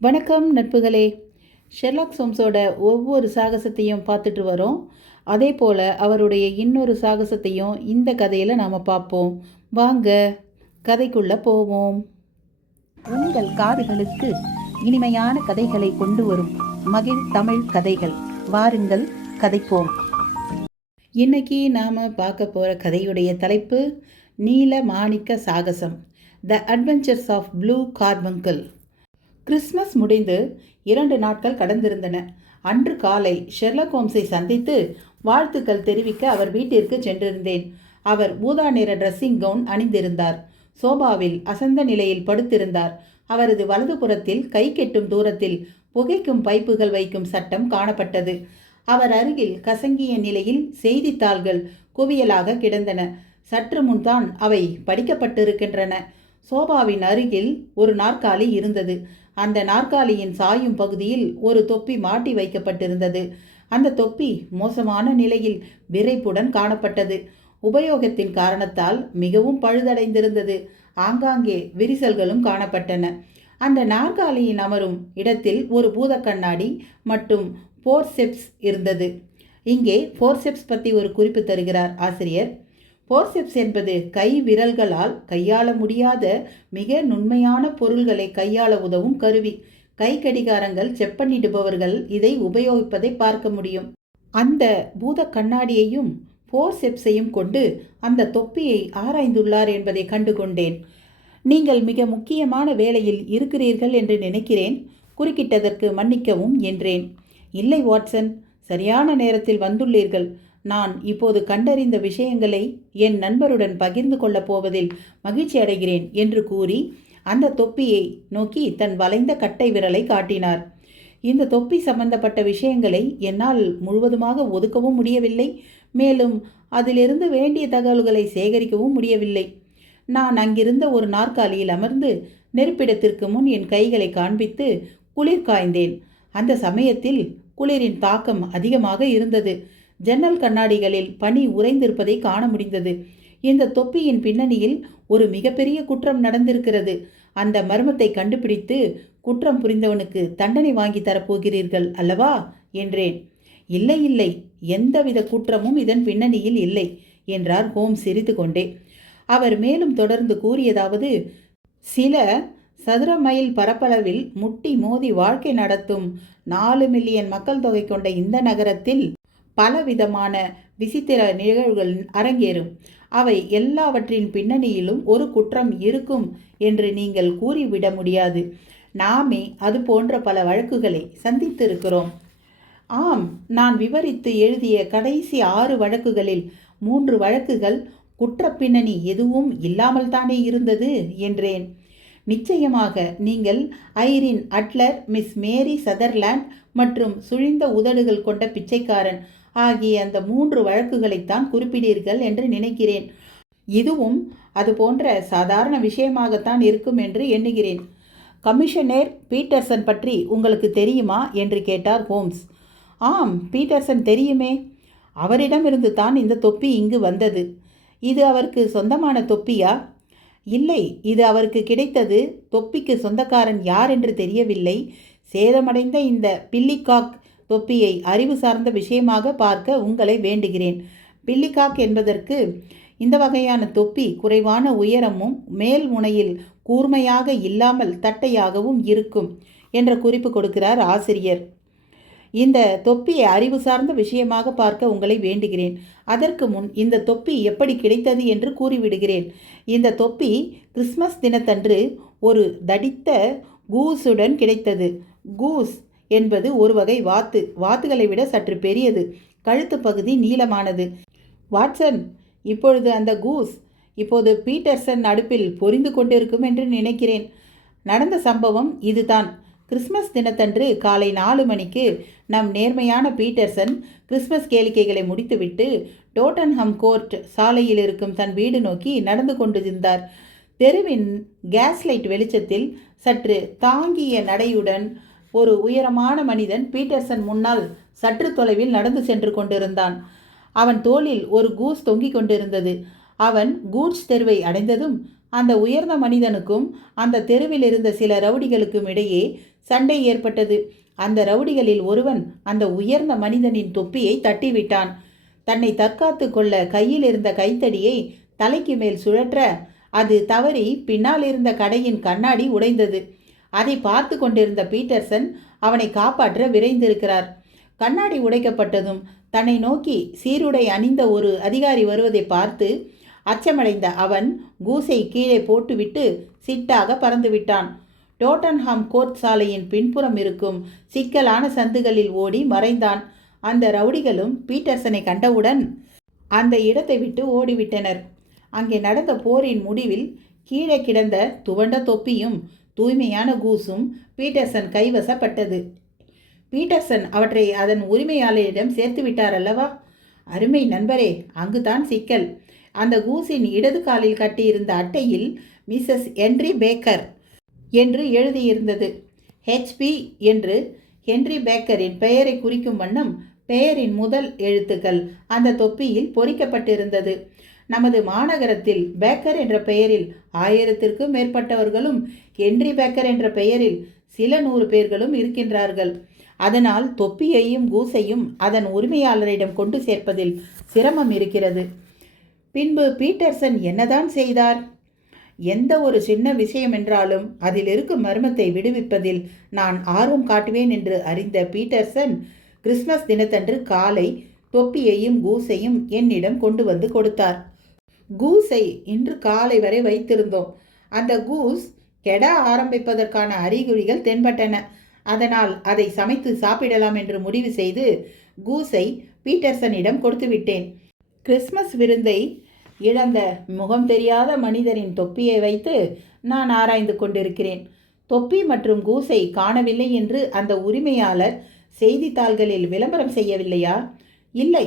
வணக்கம் நட்புகளே. ஷெர்லாக் ஹோம்ஸோட ஒவ்வொரு சாகசத்தையும் பார்த்துட்டு வரோம். அதே போல் அவருடைய இன்னொரு சாகசத்தையும் இந்த கதையில் நாம் பார்ப்போம். வாங்க கதைக்குள்ளே போவோம். உங்கள் காதுகளுக்கு இனிமையான கதைகளை கொண்டு வரும் மகிழ் தமிழ் கதைகள். வாருங்கள் கதைப்போம். இன்னைக்கு நாம் பார்க்க போகிற கதையுடைய தலைப்பு நீல மாணிக்க சாகசம், the adventures of blue carbuncle. Christmas முடிந்து 2 நாட்கள் கடந்திருந்தன. அன்று காலை ஷெர்லாக் ஹோம்ஸை சந்தித்து வாழ்த்துக்கள் தெரிவிக்க அவர் வீட்டிற்கு சென்றிருந்தேன். அவர் ஊதா நிற ட்ரெஸ்ஸிங் கவுன் அணிந்திருந்தார். சோபாவில் அசந்த நிலையில் படுத்திருந்தார். அவரது வலதுபுறத்தில் கை கெட்டும் தூரத்தில் புகைக்கும் பைப்புகள் வைக்கும் சட்டம் காணப்பட்டது. அவர் அருகில் கசங்கிய நிலையில் செய்தித்தாள்கள் குவியலாக கிடந்தன. சற்று முன்தான் அவை படிக்கப்பட்டிருக்கின்றன. சோபாவின் அருகில் ஒரு நாற்காலி இருந்தது. அந்த நாற்காலியின் சாயும் பகுதியில் ஒரு தொப்பி மாட்டி வைக்கப்பட்டிருந்தது. அந்த தொப்பி மோசமான நிலையில் விறைப்புடன் காணப்பட்டது. உபயோகத்தின் காரணத்தால் மிகவும் பழுதடைந்திருந்தது. ஆங்காங்கே விரிசல்களும் காணப்பட்டன. அந்த நாற்காலியின் அமரும் இடத்தில் ஒரு பூத கண்ணாடி மற்றும் ஃபோர்செப்ஸ் இருந்தது. இங்கே ஃபோர்செப்ஸ் பற்றி ஒரு குறிப்பு தருகிறார் ஆசிரியர். ஃபோர்செப்ஸ் என்பது கை விரல்களால் கையாள முடியாத மிக நுண்மையான பொருள்களை கையாள உதவும் கருவி. கை கடிகாரங்கள் செப்பனிடுபவர்கள் இதை உபயோகிப்பதை பார்க்க முடியும். அந்த பூத கண்ணாடியையும் ஃபோர்செப்ஸையும் கொண்டு அந்த தொப்பியை ஆராய்ந்துள்ளார் என்பதை கண்டுகொண்டேன். நீங்கள் மிக முக்கியமான வேளையில் இருக்கிறீர்கள் என்று நினைக்கிறேன். குறுக்கிட்டதற்கு மன்னிக்கவும் என்றேன். இல்லை வாட்சன், சரியான நேரத்தில் வந்துள்ளீர்கள். நான் இப்போது கண்டறிந்த விஷயங்களை என் நண்பருடன் பகிர்ந்து கொள்ளப் போவதில் மகிழ்ச்சி அடைகிறேன் என்று கூறி அந்த தொப்பியை நோக்கி தன் வளைந்த கட்டை விரலை காட்டினார். இந்த தொப்பி சம்பந்தப்பட்ட விஷயங்களை என்னால் முழுவதுமாக ஒதுக்கவும் முடியவில்லை. மேலும் அதிலிருந்து வேண்டிய தகவல்களை சேகரிக்கவும் முடியவில்லை. நான் அங்கிருந்த ஒரு நாற்காலியில் அமர்ந்து நெருப்பிடத்திற்கு முன் என் கைகளை காண்பித்து குளிர் காய்ந்தேன். அந்த சமயத்தில் குளிரின் தாக்கம் அதிகமாக இருந்தது. ஜன்னல் கண்ணாடிகளில் பனி உறைந்திருப்பதை காண முடிந்தது. இந்த தொப்பியின் பின்னணியில் ஒரு மிகப்பெரிய குற்றம் நடந்திருக்கிறது. அந்த மர்மத்தை கண்டுபிடித்து குற்றம் புரிந்தவனுக்கு தண்டனை வாங்கி தரப்போகிறீர்கள் அல்லவா என்றேன். இல்லை இல்லை, எந்தவித குற்றமும் இதன் பின்னணியில் இல்லை என்றார் ஹோம்ஸ் சிரித்து கொண்டே. அவர் மேலும் தொடர்ந்து கூறியதாவது, சில சதுர மைல் பரப்பளவில் முட்டி மோதி வாழ்க்கை நடத்தும் 4 மில்லியன் மக்கள் தொகை கொண்ட இந்த நகரத்தில் பலவிதமான விசித்திர நிகழ்வுகள் அரங்கேறும். அவை எல்லாவற்றின் பின்னணியிலும் ஒரு குற்றம் இருக்கும் என்று நீங்கள் கூறிவிட முடியாது. நாமே அது போன்ற பல வழக்குகளை சந்தித்திருக்கிறோம். ஆம், நான் விவரித்து எழுதிய கடைசி 6 வழக்குகளில் 3 வழக்குகள் குற்ற பின்னணி எதுவும் இல்லாமல் தானே இருந்தது என்றேன். நிச்சயமாக நீங்கள் ஐரின் அட்லர், மிஸ் மேரி சதர்லாண்ட் மற்றும் சுழிந்த உதடுகள் கொண்ட பிச்சைக்காரன் ஆகிய அந்த 3 வழக்குகளைத்தான் குறிப்பிடீர்கள் என்று நினைக்கிறேன். இதுவும் அது போன்ற சாதாரண விஷயமாகத்தான் இருக்கும் என்று எண்ணுகிறேன். கமிஷனர் பீட்டர்சன் பற்றி உங்களுக்கு தெரியுமா என்று கேட்டார் ஹோம்ஸ். ஆம், பீட்டர்சன் தெரியுமே. அவரிடமிருந்து தான் இந்த தொப்பி இங்கு வந்தது. இது அவருக்கு சொந்தமான தொப்பியா? இல்லை, இது அவருக்கு கிடைத்தது. தொப்பிக்கு சொந்தக்காரன் யார் என்று தெரியவில்லை. சேதமடைந்த இந்த பில்லிகாக் தொப்பியை அறிவு சார்ந்த விஷயமாக பார்க்க உங்களை வேண்டுகிறேன். பில்லிகாக் என்பதற்கு இந்த வகையான தொப்பி குறைவான உயரமும் மேல் முனையில் கூர்மையாக இல்லாமல் தட்டையாகவும் இருக்கும் என்ற குறிப்பு கொடுக்கிறார் ஆசிரியர். இந்த தொப்பியை அறிவு சார்ந்த விஷயமாக பார்க்க உங்களை வேண்டுகிறேன். அதற்கு முன் இந்த தொப்பி எப்படி கிடைத்தது என்று கூறிவிடுகிறேன். இந்த தொப்பி கிறிஸ்மஸ் தினத்தன்று ஒரு தடித்த கூஸுடன் கிடைத்தது. கூஸ் என்பது ஒரு வகை வாத்து. வாத்துகளை விட சற்று பெரியது. கழுத்து பகுதி நீளமானது. வாட்சன், இப்பொழுது அந்த கூஸ் இப்போது பீட்டர்சன் அடுப்பில் பொரிந்து கொண்டிருக்கும் என்று நினைக்கிறேன். நடந்த சம்பவம் இதுதான். கிறிஸ்மஸ் தினத்தன்று காலை 4 மணிக்கு நம் நேர்மையான பீட்டர்சன் கிறிஸ்மஸ் கேளிக்கைகளை முடித்துவிட்டு டோட்டன்ஹம் கோர்ட் சாலையில் இருக்கும் தன் வீடு நோக்கி நடந்து கொண்டிருந்தார். தெருவின் கேஸ்லைட் வெளிச்சத்தில் சற்று தாங்கிய நடையுடன் ஒரு உயரமான மனிதன் பீட்டர்சன் முன்னால் சற்று தொலைவில் நடந்து சென்று கொண்டிருந்தான். அவன் தோளில் ஒரு கூஸ் தொங்கிக் கொண்டிருந்தது. அவன் கூட்ஸ் தெருவை அடைந்ததும் அந்த உயர்ந்த மனிதனுக்கும் அந்த தெருவில் இருந்த சில ரவுடிகளுக்கும் இடையே சண்டை ஏற்பட்டது. அந்த ரவுடிகளில் ஒருவன் அந்த உயர்ந்த மனிதனின் தொப்பியை தட்டிவிட்டான். தன்னை தற்காத்து கொள்ள கையில் இருந்த கைத்தடியை தலைக்கு மேல் சுழற்ற அது தவறி பின்னால் இருந்த கடையின் கண்ணாடி உடைந்தது. அதை பார்த்து கொண்டிருந்த பீட்டர்சன் அவனை காப்பாற்ற விரைந்திருக்கிறார். கண்ணாடி உடைக்கப்பட்டதும் தன்னை நோக்கி சீருடை அணிந்த ஒரு அதிகாரி வருவதை பார்த்து அச்சமடைந்த அவன் கூஸை கீழே போட்டுவிட்டு சிட்டாக பறந்துவிட்டான். டோட்டன்ஹாம் கோர்ட் சாலையின் பின்புறம் இருக்கும் சிக்கலான சந்துகளில் ஓடி மறைந்தான். அந்த ரவுடிகளும் பீட்டர்சனை கண்டவுடன் அந்த இடத்தை விட்டு ஓடிவிட்டனர். அங்கே நடந்த போரின் முடிவில் கீழே கிடந்த துவண்ட தொப்பியும் தூய்மையான கூஸும் பீட்டர்சன் கைவசப்பட்டது. பீட்டர்சன் அவற்றை அதன் உரிமையாளரிடம் சேர்த்து விட்டார் அல்லவா? அருமை நண்பரே, அங்குதான் சிக்கல். அந்த கூஸின் இடது காலில் கட்டியிருந்த அட்டையில் மிஸ்ஸஸ் ஹென்றி பேக்கர் என்று எழுதியிருந்தது. ஹெச்பி என்று ஹென்றி பேக்கரின் பெயரை குறிக்கும் வண்ணம் பெயரின் முதல் எழுத்துக்கள் அந்த தொப்பியில் பொறிக்கப்பட்டிருந்தது. நமது மாநகரத்தில் பேக்கர் என்ற பெயரில் 1000க்கும் மேற்பட்டவர்களும் ஹென்றி பேக்கர் என்ற பெயரில் சில 100 பேர்களும் இருக்கின்றார்கள். அதனால் தொப்பியையும் கூஸையும் அதன் உரிமையாளரிடம் கொண்டு சேர்ப்பதில் சிரமம் இருக்கிறது. பின்பு பீட்டர்சன் என்னதான் செய்தார்? எந்த ஒரு சின்ன விஷயம் என்றாலும் அதில் இருக்கும் மர்மத்தை விடுவிப்பதில் நான் ஆர்வம் காட்டுவேன் என்று அறிந்த பீட்டர்சன் கிறிஸ்மஸ் தினத்தன்று காலை தொப்பியையும் கூஸையும் என்னிடம் கொண்டு வந்து கொடுத்தார். கூஸை இன்று காலை வரை வைத்திருந்தோம். அந்த கூஸ் கெட ஆரம்பிப்பதற்கான அறிகுறிகள் தென்பட்டன. அதனால் அதை சமைத்து சாப்பிடலாம் என்று முடிவு செய்து கூஸை பீட்டர்சனிடம் கொடுத்து விட்டேன். கிறிஸ்மஸ் விருந்தை இழந்த முகம் தெரியாத மனிதரின் தொப்பியை வைத்து நான் ஆராய்ந்து கொண்டிருக்கிறேன். தொப்பி மற்றும் கூஸை காணவில்லை என்று அந்த உரிமையாளர் செய்தித்தாள்களில் விளம்பரம் செய்யவில்லையா? இல்லை.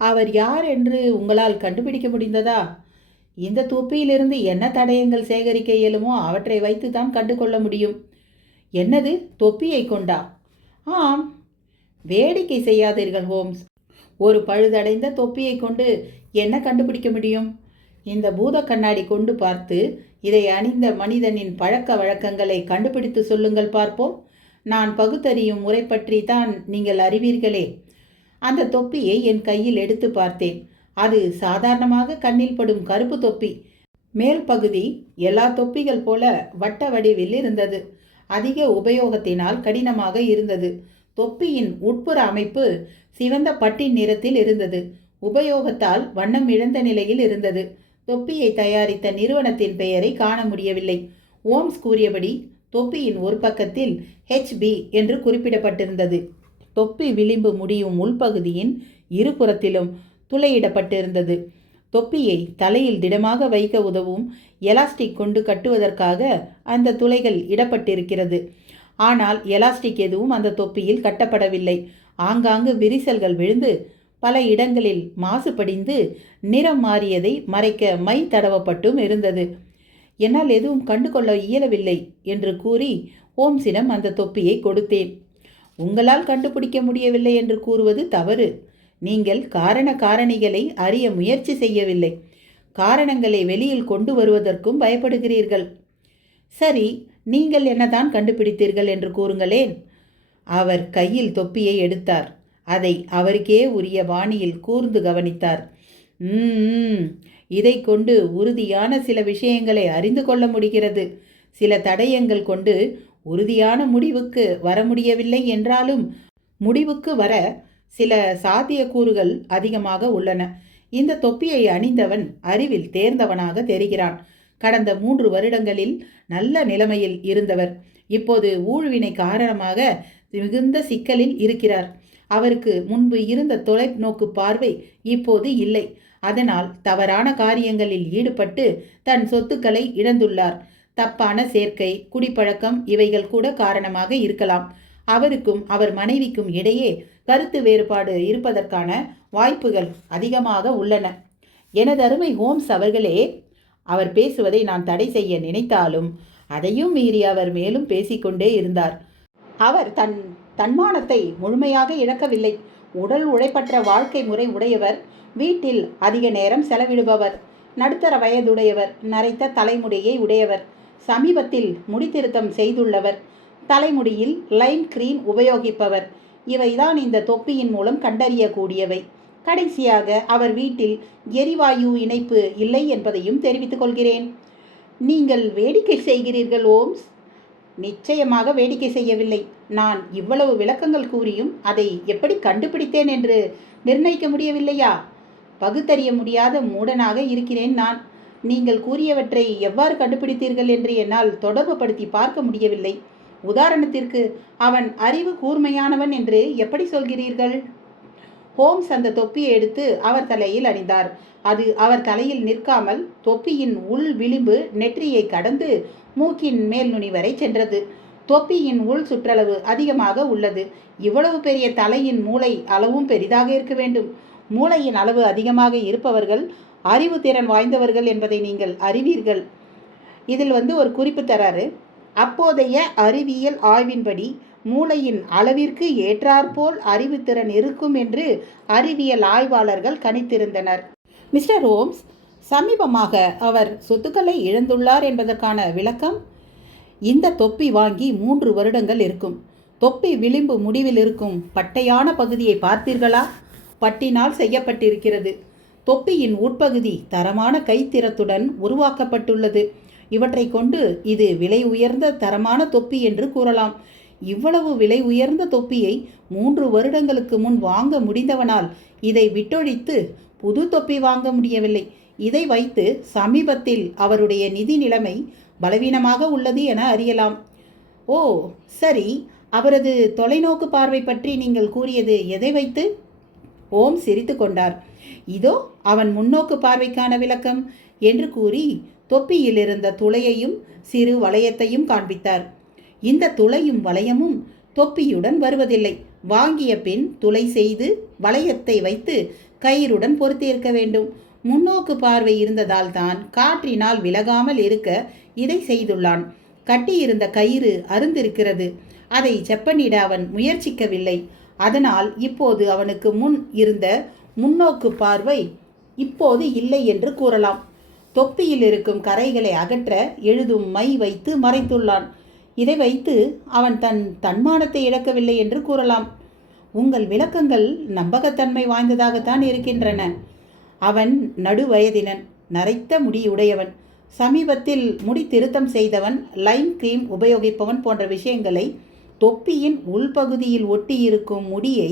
அவர் யார் என்று உங்களால் கண்டுபிடிக்க முடிந்ததா? இந்த தொப்பியிலிருந்து என்ன தடயங்கள் சேகரிக்க இயலுமோ அவற்றை வைத்து தான் கண்டுகொள்ள முடியும். என்னது, தொப்பியை கொண்டா? ஆம். வேடிக்கை செய்யாதீர்கள் ஹோம்ஸ். ஒரு பழுதடைந்த தொப்பியை கொண்டு என்ன கண்டுபிடிக்க முடியும்? இந்த பூத கண்ணாடி கொண்டு பார்த்து இதை அணிந்த மனிதனின் பழக்க வழக்கங்களை கண்டுபிடித்து சொல்லுங்கள் பார்ப்போம். நான் பகுத்தறியும் முறை பற்றி தான் நீங்கள் அறிவீர்களே. அந்த தொப்பியை என் கையில் எடுத்து பார்த்தேன். அது சாதாரணமாக கண்ணில் படும் கருப்பு தொப்பி. மேல் பகுதி எல்லா தொப்பிகள் போல வட்ட வடிவில் இருந்தது. அதிக உபயோகத்தினால் கடினமாக இருந்தது. தொப்பியின் உட்புற அமைப்பு சிவந்த பட்டின் நிறத்தில் இருந்தது. உபயோகத்தால் வண்ணம் இழந்த நிலையில் இருந்தது. தொப்பியை தயாரித்த நிறுவனத்தின் பெயரை காண முடியவில்லை. ஓம்ஸ் கூறியபடி தொப்பியின் ஒரு பக்கத்தில் HB என்று குறிப்பிடப்பட்டிருந்தது. தொப்பி விளிம்பு முடியும் உள்பகுதியின் இருபுறத்திலும் துளையிடப்பட்டிருந்தது. தொப்பியை தலையில் திடமாக வைக்க உதவும் எலாஸ்டிக் கொண்டு கட்டுவதற்காக அந்த துளைகள் இடப்பட்டிருக்கிறது. ஆனால் எலாஸ்டிக் எதுவும் அந்த தொப்பியில் கட்டப்படவில்லை. ஆங்காங்கு விரிசல்கள் விழுந்து பல இடங்களில் மாசுபடிந்து நிறம் மாறியதை மறைக்க மை தடவப்பட்டும் இருந்தது. என்னால் எதுவும் கண்டுகொள்ள இயலவில்லை என்று கூறி ஹோம்ஸிடம் அந்த தொப்பியை கொடுத்தேன். உங்களால் கண்டுபிடிக்க முடியவில்லை என்று கூறுவது தவறு. நீங்கள் காரணிகளை அறிய முயற்சி செய்யவில்லை. காரணங்களை வெளியில் கொண்டு வருவதற்கும் பயப்படுகிறீர்கள். சரி, நீங்கள் என்னதான் கண்டுபிடித்தீர்கள் என்று கூறுங்களேன். அவர் கையில் தொப்பியை எடுத்தார். அதை அவருக்கே உரிய பாணியில் கூர்ந்து கவனித்தார். இதை கொண்டு உறுதியான சில விஷயங்களை அறிந்து கொள்ள முடிகிறது. சில தடயங்கள் கொண்டு உறுதியான முடிவுக்கு வர முடியவில்லை என்றாலும் முடிவுக்கு வர சில சாத்தியக்கூறுகள் அதிகமாக உள்ளன. இந்த தொப்பியை அணிந்தவன் அறிவில் தேர்ந்தவனாக தெரிகிறான். கடந்த 3 வருடங்களில் நல்ல நிலைமையில் இருந்தவர் இப்போது ஊழ்வினை காரணமாக மிகுந்த சிக்கலில் இருக்கிறார். அவருக்கு முன்பு இருந்த தொலைநோக்கு பார்வை இப்போது இல்லை. அதனால் தவறான காரியங்களில் ஈடுபட்டு தன் சொத்துக்களை இழந்துள்ளார். தப்பான சேர்க்கை, குடிப்பழக்கம் இவைகள் கூட காரணமாக இருக்கலாம். அவருக்கும் அவர் மனைவிக்கும் இடையே கருத்து வேறுபாடு இருப்பதற்கான வாய்ப்புகள் அதிகமாக உள்ளன. எனது அருமை ஹோம்ஸ் அவர்களே, அவர் பேசுவதை நான் தடை செய்ய நினைத்தாலும் அதையும் மீறி அவர் மேலும் பேசிக்கொண்டே இருந்தார். அவர் தன்மானத்தை முழுமையாக இழக்கவில்லை. உடல் உழைப்பற்ற வாழ்க்கை முறை உடையவர். வீட்டில் அதிக நேரம் செலவிடுபவர். நடுத்தர வயதுடையவர், நரைத்த தலைமுடியை உடையவர், சமீபத்தில் முடித்திருத்தம் செய்துள்ளவர், தலைமுடியில் லைம் கிரீம் உபயோகிப்பவர். இவைதான் இந்த தொப்பியின் மூலம் கண்டறியக்கூடியவை. கடைசியாக அவர் வீட்டில் எரிவாயு இணைப்பு இல்லை என்பதையும் தெரிவித்துக் கொள்கிறேன். நீங்கள் வேடிக்கை செய்கிறீர்கள் ஓம்ஸ். நிச்சயமாக வேடிக்கை செய்யவில்லை. நான் இவ்வளவு விளக்கங்கள் கூறியும் அதை எப்படி கண்டுபிடித்தேன் என்று நிர்ணயிக்க முடியவில்லையா? பகுத்தறிய முடியாத மூடனாக இருக்கிறேன் நான். நீங்கள் கூறியவற்றை எவ்வாறு கண்டுபிடித்தீர்கள் என்று என்னால் தொடர்பு படுத்தி பார்க்க முடியவில்லை. உதாரணத்திற்கு, அவன் அறிவு கூர்மையானவன் என்று எப்படி சொல்கிறீர்கள்? ஹோம்ஸ் அந்த தொப்பியை எடுத்து அவர் தலையில் அணிந்தார். அது அவர் தலையில் நிற்காமல் தொப்பியின் உள் விளிம்பு நெற்றியை கடந்து மூக்கின் மேல் நுனி வரை சென்றது. தொப்பியின் உள் சுற்றளவு அதிகமாக உள்ளது. இவ்வளவு பெரிய தலையின் மூளை அளவும் பெரிதாக இருக்க வேண்டும். மூளையின் அளவு அதிகமாக இருப்பவர்கள் அறிவு திறன் வாய்ந்தவர்கள் என்பதை நீங்கள் அறிவீர்கள். இதில் ஒரு குறிப்பு தராரு. அப்போதைய அறிவியல் ஆய்வின்படி மூளையின் அளவிற்கு ஏற்றாற்போல் அறிவுத்திறன் இருக்கும் என்று அறிவியல் ஆய்வாளர்கள் கணித்திருந்தனர். மிஸ்டர் ஹோம்ஸ், சமீபமாக அவர் சொத்துக்களை இழந்துள்ளார் என்பதற்கான விளக்கம்? இந்த தொப்பி வாங்கி 3 வருடங்கள் இருக்கும். தொப்பி விளிம்பு முடிவில் இருக்கும் பட்டையான பகுதியை பார்த்தீர்களா? பட்டினால் செய்யப்பட்டிருக்கிறது. தொப்பியின் உட்பகுதி தரமான கைத்திறத்துடன் உருவாக்கப்பட்டுள்ளது. இவற்றை கொண்டு இது விலை உயர்ந்த தரமான தொப்பி என்று கூறலாம். இவ்வளவு விலை உயர்ந்த தொப்பியை 3 வருடங்களுக்கு முன் வாங்க முடிந்தவனால் இதை விட்டொழித்து புது தொப்பி வாங்க முடியவில்லை. இதை வைத்து சமீபத்தில் அவருடைய நிதி நிலைமை பலவீனமாக உள்ளது என அறியலாம். ஓ சரி, அவரது தொலைநோக்கு பார்வை பற்றி நீங்கள் கூறியது எதை வைத்து? ஓம் சிரித்து கொண்டார். இதோ அவன் முன்னோக்கு பார்வைக்கான விளக்கம் என்று கூறி தொப்பியில் இருந்த துளையையும் சிறு வளையத்தையும் காண்பித்தார். இந்த துளையும் வளையமும் தொப்பியுடன் வருவதில்லை. வாங்கிய பின் துளை செய்து வளையத்தை வைத்து கயிறுடன் பொருத்தியிருக்க வேண்டும். முன்னோக்கு பார்வை இருந்ததால் தான் காற்றினால் விலகாமல் இருக்க இதை செய்துள்ளான். கட்டியிருந்த கயிறு அருந்திருக்கிறது. அதை செப்பனிட அவன் முயற்சிக்கவில்லை. அதனால் இப்போது அவனுக்கு முன் இருந்த முன்னோக்கு பார்வை இப்போது இல்லை என்று கூறலாம். தொப்பியில் இருக்கும் கரைகளை அகற்ற எழுதும் மை வைத்து மறைத்துள்ளான். இதை வைத்து அவன் தன் தன்மானத்தை இழக்கவில்லை என்று கூறலாம். உங்கள் விளக்கங்கள் நம்பகத்தன்மை வாய்ந்ததாகத்தான் இருக்கின்றன. அவன் நடுவயதினன், நரைத்த முடியுடையவன், சமீபத்தில் முடி திருத்தம் செய்தவன், லைம் கிரீம் உபயோகிப்பவன் போன்ற விஷயங்களை தொப்பியின் உள்பகுதியில் ஒட்டியிருக்கும் முடியை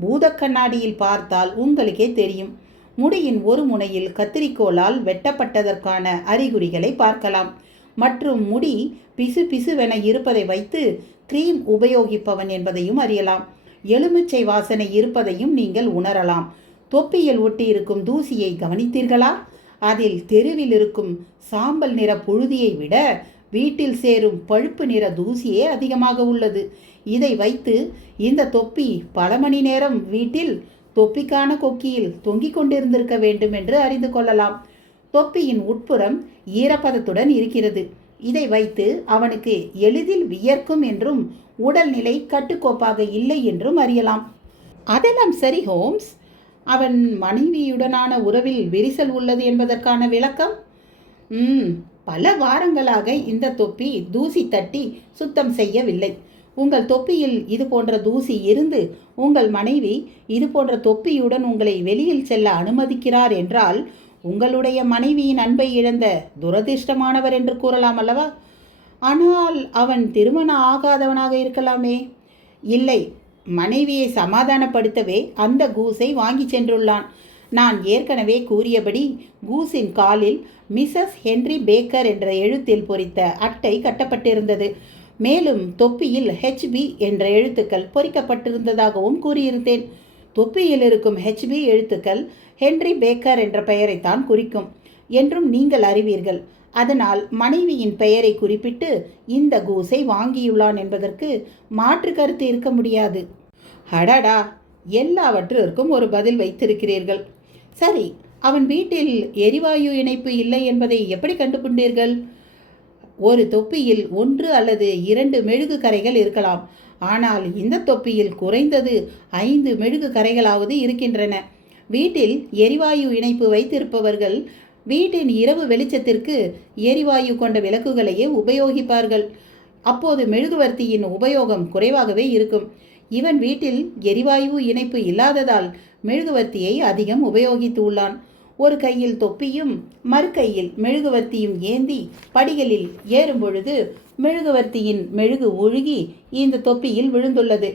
பூதக்கண்ணாடியில் பார்த்தால் உங்களுக்கே தெரியும். முடியின் ஒரு முனையில் கத்திரிக்கோளால் வெட்டப்பட்டதற்கான அறிகுறிகளை பார்க்கலாம். மற்றும் முடி பிசு பிசுவென இருப்பதை வைத்து கிரீம் உபயோகிப்பவன் என்பதையும் அறியலாம். எலுமிச்சை வாசனை இருப்பதையும் நீங்கள் உணரலாம். தொப்பியில் ஒட்டியிருக்கும் தூசியை கவனித்தீர்களா? அதில் தெருவில் இருக்கும் சாம்பல் நிற புழுதியை விட வீட்டில் சேரும் பழுப்பு நிற தூசியே அதிகமாக உள்ளது. இதை வைத்து இந்த தொப்பி பல மணி நேரம் வீட்டில் தொப்பிக்கான கொக்கியில் தொங்கிக் கொண்டிருந்திருக்க வேண்டும் என்று அறிந்து கொள்ளலாம். தொப்பியின் உட்புறம் ஈரப்பதத்துடன் இருக்கிறது. இதை வைத்து அவனுக்கு எளிதில் வியர்க்கும் என்றும் உடல்நிலை கட்டுக்கோப்பாக இல்லை என்றும் அறியலாம். அதெல்லாம் சரி ஹோம்ஸ், அவன் மனைவியுடனான உறவில் விரிசல் உள்ளது என்பதற்கான விளக்கம்? பல வாரங்களாக இந்த தொப்பி தூசி தட்டி சுத்தம் செய்யவில்லை. உங்கள் தொப்பியில் இது போன்ற தூசி இருந்து உங்கள் மனைவி இது போன்ற தொப்பியுடன் உங்களை வெளியில் செல்ல அனுமதிக்கிறார் என்றால் உங்களுடைய மனைவியின் அன்பை இழந்த துரதிர்ஷ்டமானவர் என்று கூறலாம் அல்லவா? ஆனால் அவன் திருமணம் ஆகாதவனாக இருக்கலாமே. இல்லை, மனைவியை சமாதானப்படுத்தவே அந்த கூஸை வாங்கி சென்றுள்ளான். நான் ஏற்கனவே கூறியபடி கூஸின் காலில் மிஸ்ஸஸ் ஹென்றி பேக்கர் என்ற எழுத்தில் பொறித்த அட்டை கட்டப்பட்டிருந்தது. மேலும் தொப்பியில் HB என்ற எழுத்துக்கள் பொறிக்கப்பட்டிருந்ததாகவும் கூறியிருந்தேன். தொப்பியில் இருக்கும் HB எழுத்துக்கள் ஹென்றி பேக்கர் என்ற பெயரைத்தான் குறிக்கும் என்றும் நீங்கள் அறிவீர்கள். அதனால் மனைவியின் பெயரை குறிப்பிட்டு இந்த கூஸை வாங்கியுள்ளான் என்பதற்கு மாற்று கருத்து இருக்க முடியாது. அடடா, எல்லாவற்றிற்கும் ஒரு பதில் வைத்திருக்கிறீர்கள். சரி, அவன் வீட்டில் எரிவாயு இணைப்பு இல்லை என்பதை எப்படி கண்டுபிடித்தீர்கள்? ஒரு தொப்பியில் 1 அல்லது 2 மெழுகு கரைகள் இருக்கலாம். ஆனால் இந்த தொப்பியில் குறைந்தது 5 மெழுகு கரைகளாவது இருக்கின்றன. வீட்டில் எரிவாயு இணைப்பு வைத்திருப்பவர்கள் வீட்டின் இரவு வெளிச்சத்திற்கு எரிவாயு கொண்ட விளக்குகளையே உபயோகிப்பார்கள். அப்போது மெழுகுவர்த்தியின் உபயோகம் குறைவாகவே இருக்கும். இவன் வீட்டில் எரிவாயு இணைப்பு இல்லாததால் மெழுகுவர்த்தியை அதிகம் உபயோகித்து உள்ளான். ஒரு கையில் தொப்பியும் மறு கையில் மெழுகுவர்த்தியும் ஏந்தி படிகளில் ஏறும் பொழுது மெழுகுவர்த்தியின் மெழுகு ஒழுகி இந்த தொப்பியில் விழுந்துள்ளது.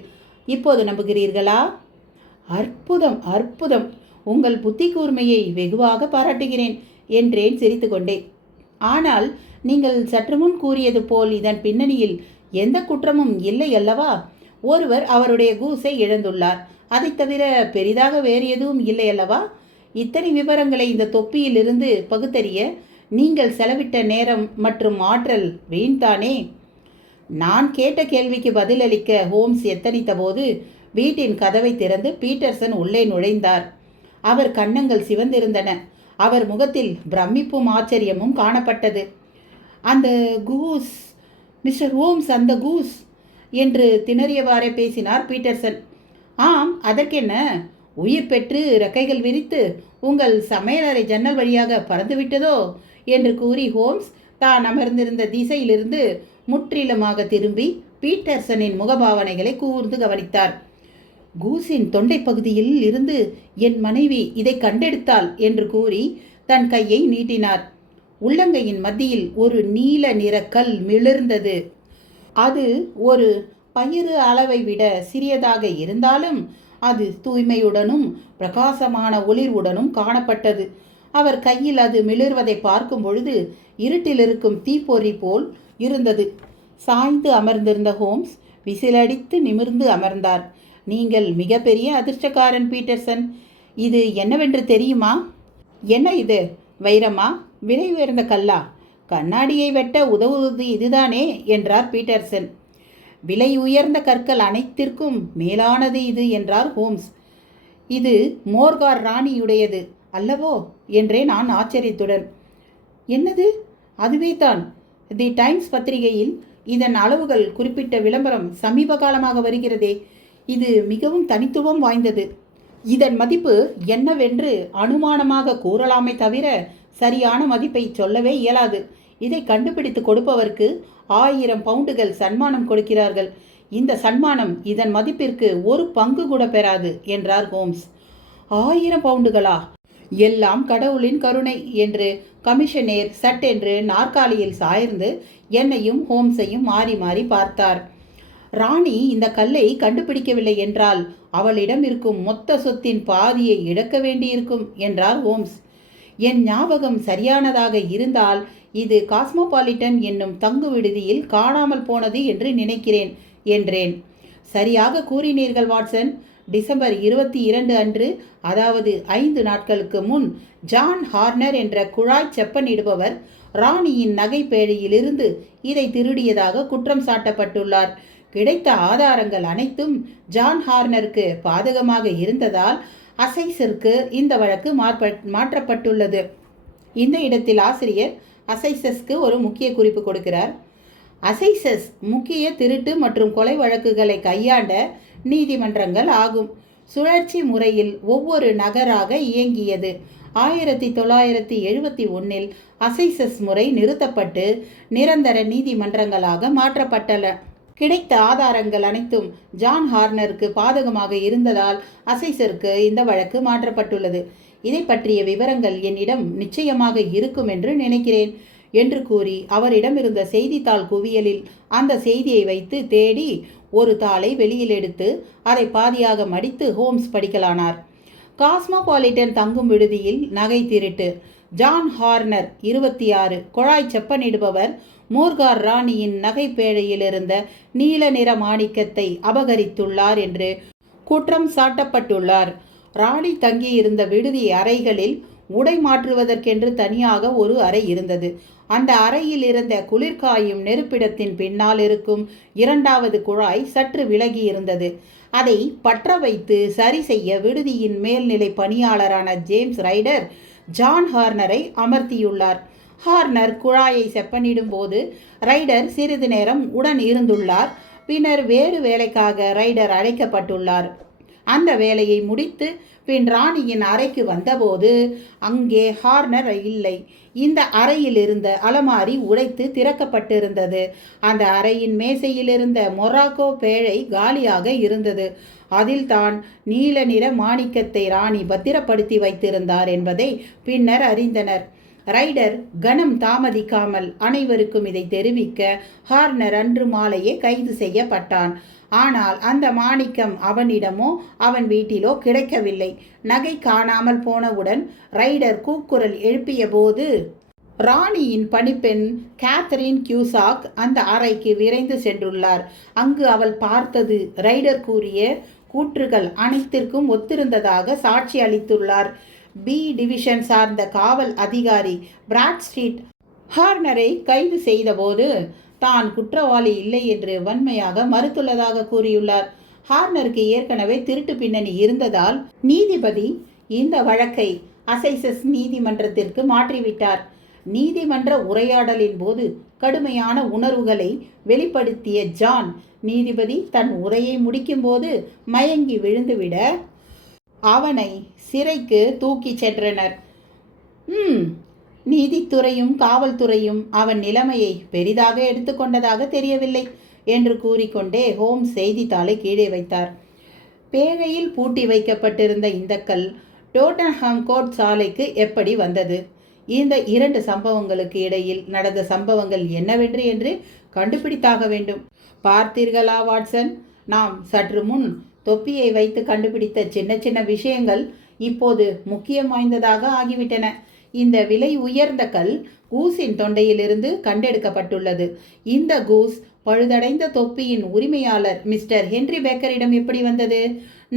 இப்போது நம்புகிறீர்களா? அற்புதம், அற்புதம்! உங்கள் புத்தி கூர்மையை வெகுவாக பாராட்டுகிறேன் என்றேன் சிரித்துக்கொண்டே. ஆனால் நீங்கள் சற்று முன் கூறியது போல் இதன் பின்னணியில் எந்த குற்றமும் இல்லை அல்லவா? ஒருவர் அவருடைய கூஸை இழந்துள்ளார். அதை தவிர பெரிதாக வேறு எதுவும் இல்லை அல்லவா? இத்தனை விவரங்களை இந்த தொப்பியிலிருந்து பகுத்தறிய நீங்கள் செலவிட்ட நேரம் மற்றும் ஆற்றல் வீண்தானே? நான் கேட்ட கேள்விக்கு பதிலளிக்க ஹோம்ஸ் எத்தனித்த போது வீட்டின் கதவை திறந்து பீட்டர்சன் உள்ளே நுழைந்தார். அவர் கன்னங்கள் சிவந்திருந்தன. அவர் முகத்தில் பிரமிப்பும் ஆச்சரியமும் காணப்பட்டது. அந்த கூஸ், மிஸ்டர் ஹோம்ஸ், அந்த கூஸ் என்று திணறியவாறே பேசினார் பீட்டர்சன். ஆம், அதற்கென்ன? உயிர் பெற்று ரெக்கைகள் விரித்து உங்கள் சமையலறை ஜன்னல் வழியாக பறந்துவிட்டதோ என்று கூறி ஹோம்ஸ் தான் அமர்ந்திருந்த திசையிலிருந்து முற்றிலுமாக திரும்பி பீட்டர்சனின் முகபாவனைகளை கூர்ந்து கவனித்தார். கூஸின் தொண்டை பகுதியில் இருந்து என் மனைவி இதை கண்டெடுத்தாள் என்று கூறி தன் கையை நீட்டினார். உள்ளங்கையின் மத்தியில் ஒரு நீல நிற கல் மிளிர்ந்தது. அது ஒரு பயிறு அளவை விட சிறியதாக இருந்தாலும் அது தூய்மையுடனும் பிரகாசமான ஒளிர்வுடனும் காணப்பட்டது. அவர் கையில் அது மிளிர்வதை பார்க்கும் பொழுது இருட்டில் இருக்கும் தீப்பொறி போல் இருந்தது. சாய்ந்து அமர்ந்திருந்த ஹோம்ஸ் விசிலடித்து நிமிர்ந்து அமர்ந்தார். நீங்கள் மிகப்பெரிய அதிர்ஷ்டக்காரன் பீட்டர்சன். இது என்னவென்று தெரியுமா? என்ன இது? வைரமா? விலை உயர்ந்த கல்லா? கண்ணாடியை வெட்ட உதவுவது இதுதானே என்றார் பீட்டர்சன். விலை உயர்ந்த கற்கள் அனைத்திற்கும் மேலானது இது என்றார் ஹோம்ஸ். இது மோர்கார் ராணியுடையது அல்லவோ என்றேன் நான் ஆச்சரியத்துடன். என்னது? அதுவே தான். தி டைம்ஸ் பத்திரிகையில் இதன் அளவுகள் குறிப்பிட்ட விளம்பரம் சமீப காலமாக வருகிறதே. இது மிகவும் தனித்துவம் வாய்ந்தது. இதன் மதிப்பு என்னவென்று அனுமானமாக கூறலாமே தவிர சரியான மதிப்பை சொல்லவே இயலாது. இதை கண்டுபிடித்து கொடுப்பவருக்கு 1000 பவுண்டுகள் சன்மானம் கொடுக்கிறார்கள். இந்த சன்மானம் இதன் மதிப்பிற்கு ஒரு பங்கு கூட பெறாது என்றார் ஹோம்ஸ். 1000 பவுண்டுகளா? எல்லாம் கடவுளின் கருணை என்று கமிஷனர் சட்டென்று நாற்காலியில் சாய்ந்து என்னையும் ஹோம்ஸையும் மாறி மாறி பார்த்தார். ராணி இந்த கல்லை கண்டுபிடிக்கவில்லை என்றால் அவளிடம் இருக்கும் மொத்த சொத்தின் பாதியை இழக்க வேண்டியிருக்கும் என்றார் ஹோம்ஸ். என் ஞாபகம் சரியானதாக இருந்தால் இது காஸ்மோபாலிட்டன் என்னும் தங்கு விடுதியில் காணாமல் போனது என்று நினைக்கிறேன் என்றேன். சரியாக கூறினீர்கள் வாட்சன். டிசம்பர் 22 அன்று, அதாவது 5 நாட்களுக்கு முன், ஜான் ஹார்னர் என்ற குழாய் செப்பனிடுபவர் ராணியின் நகை பேழையிலிருந்து இதை திருடியதாக குற்றம் சாட்டப்பட்டுள்ளார். கிடைத்த ஆதாரங்கள் அனைத்தும் ஜான் ஹார்னருக்கு பாதகமாக இருந்ததால் அசைஸிற்கு இந்த வழக்கு மாற்றப்பட்டுள்ளது. இந்த இடத்தில் ஆசிரியர் அசைசஸ்க்கு ஒரு முக்கிய குறிப்பு கொடுக்கிறார். அசைசஸ் முக்கிய திருட்டு மற்றும் கொலை வழக்குகளை கையாண்ட நீதிமன்றங்கள் ஆகும். சுழற்சி முறையில் ஒவ்வொரு நகராக இயங்கியது. 1971 அசைசஸ் முறை நிறுத்தப்பட்டு நிரந்தர நீதிமன்றங்களாக மாற்றப்பட்டன. கிடைத்த ஆதாரங்கள் அனைத்தும் ஜான் ஹார்னருக்கு பாதகமாக இருந்ததால் அசைசருக்கு இந்த வழக்கு மாற்றப்பட்டுள்ளது. இதை பற்றிய விவரங்கள் என்னிடம் நிச்சயமாக இருக்கும் என்று நினைக்கிறேன் என்று கூறி அவரிடம் இருந்த செய்தித்தாள் குவியலில் அந்த செய்தியை வைத்து தேடி ஒரு தாளை வெளியில் எடுத்து அதை பாதியாக மடித்து ஹோம்ஸ் படிக்கலானார். காஸ்மோபாலிட்டன் தங்கும் விடுதியில் நகை திருட்டு. ஜான் ஹார்னர் 26 குழாய் செப்பனிடுபவர் மோர்கார் ராணியின் நகை பேழையில் இருந்த நீல நிற மாணிக்கத்தை அபகரித்துள்ளார் என்று குற்றம் சாட்டப்பட்டுள்ளார். ராணி தங்கியிருந்த விடுதி அறைகளில் உடை மாற்றுவதற்கென்று தனியாக ஒரு அறை இருந்தது. அந்த அறையில் இருந்த குளிர்காயும் நெருப்பிடத்தின் பின்னால் இருக்கும் 2வது குழாய் சற்று விலகி இருந்தது. அதை பற்ற வைத்து சரி செய்ய விடுதியின் மேல்நிலை பணியாளரான ஜேம்ஸ் ரைடர் ஜான் ஹார்னரை அமர்த்தியுள்ளார். ஹார்னர் குழாயை செப்பனிடும் போது ரைடர் சிறிது நேரம் உடன் இருந்துள்ளார். பின்னர் வேறு வேலைக்காக ரைடர் அழைக்கப்பட்டுள்ளார். அந்த வேலையை முடித்து பின் ராணியின் அறைக்கு வந்தபோது அங்கே ஹார்னர் இல்லை. இந்த அறையில் இருந்த அலமாரி உடைத்து திறக்கப்பட்டிருந்தது. அந்த அறையின் மேசையில் இருந்த மொராக்கோ பேழை காலியாக இருந்தது. அதில் தான் நீல நிற மாணிக்கத்தை ராணி பத்திரப்படுத்தி வைத்திருந்தார் என்பதை பின்னர் அறிந்தனர். ரைடர் கணம் தாமதிக்காமல் அனைவருக்கும் இதை தெரிவிக்க ஹார்னர் அன்று மாலையே கைது செய்யப்பட்டான். ஆனால் அந்த மாணிக்கம் அவனிடமோ அவன் வீட்டிலோ கிடைக்கவில்லை. நகை காணாமல் போனவுடன் ரைடர் கூக்குரல் எழுப்பிய போது ராணியின் பணிப்பெண் கேத்தரின் கியூசாக் அந்த அறைக்கு விரைந்து சென்றுள்ளார். அங்கு அவள் பார்த்தது ரைடர் கூறிய கூற்றுகள் அனைத்திற்கும் ஒத்திருந்ததாக சாட்சி அளித்துள்ளார். பி டிவிஷன் சார்ந்த காவல் அதிகாரி பிராட்ஸ்ட்ரீட் ஹார்னரை கைது செய்தபோது தான் குற்றவாளி இல்லை என்று வன்மையாக மறுத்துள்ளதாக கூறியுள்ளார். ஹார்னருக்கு ஏற்கனவே திருட்டு பின்னணி இருந்ததால் நீதிபதி இந்த வழக்கை அசைசஸ் நீதிமன்றத்திற்கு மாற்றிவிட்டார். நீதிமன்ற உரையாடலின் போது கடுமையான உணர்வுகளை வெளிப்படுத்திய ஜான் நீதிபதி தன் உரையை முடிக்கும்போது மயங்கி விழுந்துவிட அவனை சிறைக்கு தூக்கிச் சென்றனர். நீதித்துறையும் காவல்துறையும் அவன் நிலைமையை பெரிதாக எடுத்துக்கொண்டதாக தெரியவில்லை என்று கூறிக்கொண்டே ஹோம்ஸ் செய்தித்தாளை கீழே வைத்தார். பேழையில் பூட்டி வைக்கப்பட்டிருந்த இந்த கல் டோட்டன்ஹாம் கோர்ட் சாலைக்கு எப்படி வந்தது? இந்த 2 சம்பவங்களுக்கு இடையில் நடந்த சம்பவங்கள் என்னவென்று என்று கண்டுபிடித்தாக வேண்டும். பார்த்தீர்களா வாட்சன், நாம் சற்று முன் தொப்பியை வைத்து கண்டுபிடித்த சின்ன சின்ன விஷயங்கள் இப்போது முக்கியம் வாய்ந்ததாக ஆகிவிட்டன. இந்த விலை உயர்ந்த கல் கூஸின் தொண்டையிலிருந்து கண்டெடுக்கப்பட்டுள்ளது. இந்த கூஸ் பழுதடைந்த தொப்பியின் உரிமையாளர் மிஸ்டர் ஹென்றி பேக்கரிடம் எப்படி வந்தது?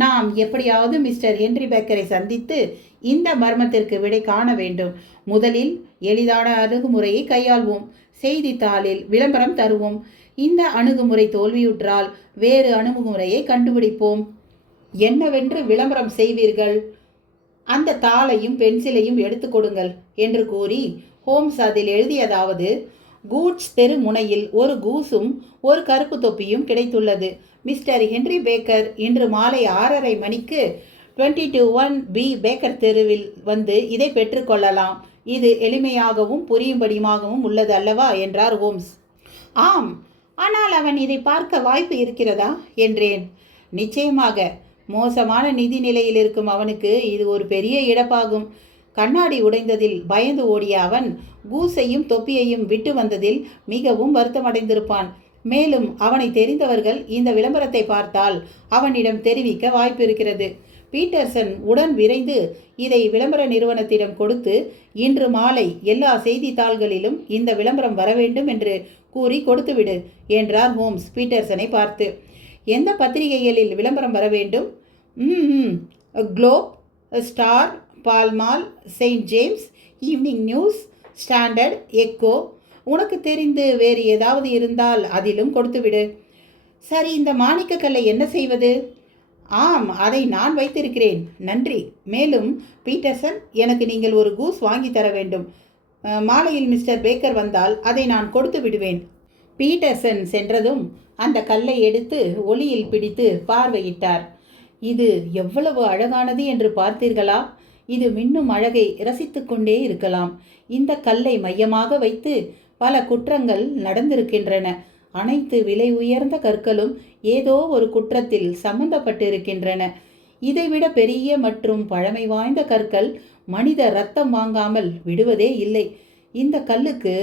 நாம் எப்படியாவது மிஸ்டர் ஹென்றி பேக்கரை சந்தித்து இந்த மர்மத்திற்கு விடை காண வேண்டும். முதலில் எளிதான அணுகுமுறையை கையாள்வோம். செய்தித்தாளில் விளம்பரம் தருவோம். இந்த அணுகுமுறை தோல்வியுற்றால் வேறு அணுகுமுறையை கண்டுபிடிப்போம். என்னவென்று விளம்பரம் செய்வீர்கள்? அந்த தாளையும் பென்சிலையும் எடுத்து கொடுங்கள் என்று கூறி ஹோம்ஸ் அதில் எழுதியதாவது: கூட்ஸ் தெரு முனையில் ஒரு கூஸும் ஒரு கருப்பு தொப்பியும் கிடைத்துள்ளது. மிஸ்டர் ஹென்றி பேக்கர் இன்று மாலை 6:30 மணிக்கு 22(1) பேக்கர் தெருவில் வந்து இதை பெற்றுக்கொள்ளலாம். இது எளிமையாகவும் புரியும்படியாகவும் உள்ளது அல்லவா என்றார் ஹோம்ஸ். ஆம், ஆனால் அவன் இதை பார்க்க வாய்ப்பு இருக்கிறதா என்றேன். நிச்சயமாக. மோசமான நிதி நிலையில் இருக்கும் அவனுக்கு இது ஒரு பெரிய இழப்பாகும். கண்ணாடி உடைந்ததில் பயந்து ஓடிய அவன் கூஸையும் தொப்பியையும் விட்டு வந்ததில் மிகவும் வருத்தமடைந்திருப்பான். மேலும் அவனை தெரிந்தவர்கள் இந்த விளம்பரத்தை பார்த்தால் அவனிடம் தெரிவிக்க வாய்ப்பு இருக்கிறது. பீட்டர்சன் உடன் விரைந்து இதை விளம்பர நிறுவனத்திடம் கொடுத்து இன்று மாலை எல்லா செய்தித்தாள்களிலும் இந்த விளம்பரம் வர வேண்டும் என்று கூறி கொடுத்துவிடு என்றார் ஹோம்ஸ் பீட்டர்சனை பார்த்து. எந்த பத்திரிகைகளில் விளம்பரம் வர வேண்டும்? Globe, Star, Pall Mall, Saint James, Evening News, Standard, Echo. உனக்கு தெரிந்து வேறு ஏதாவது இருந்தால் அதிலும் கொடுத்துவிடு. சரி, இந்த மாணிக்கக்கல்லை என்ன செய்வது? ஆம், அதை நான் வைத்திருக்கிறேன். நன்றி. மேலும் பீட்டர்சன், எனக்கு நீங்கள் ஒரு கூஸ் வாங்கி தர வேண்டும். மாலையில் மிஸ்டர் பேக்கர் வந்தால் அதை நான் கொடுத்து விடுவேன். பீட்டர்சன் சென்றதும் அந்த கல்லை எடுத்து ஒளியில் பிடித்து பார்வையிட்டார். இது எவ்வளவு அழகானது என்று பார்த்தீர்களா? இது மின்னும் அழகை ரசித்து கொண்டே இருக்கலாம். இந்த கல்லை மையமாக வைத்து பல குற்றங்கள் நடந்திருக்கின்றன. அனைத்து விலை உயர்ந்த கற்களும் ஏதோ ஒரு குற்றத்தில் சம்பந்தப்பட்டிருக்கின்றன. இதைவிட பெரிய மற்றும் பழமை வாய்ந்த கற்கள் மனித ரத்தம் வாங்காமல் விடுவதே இல்லை. இந்த கல்லுக்கு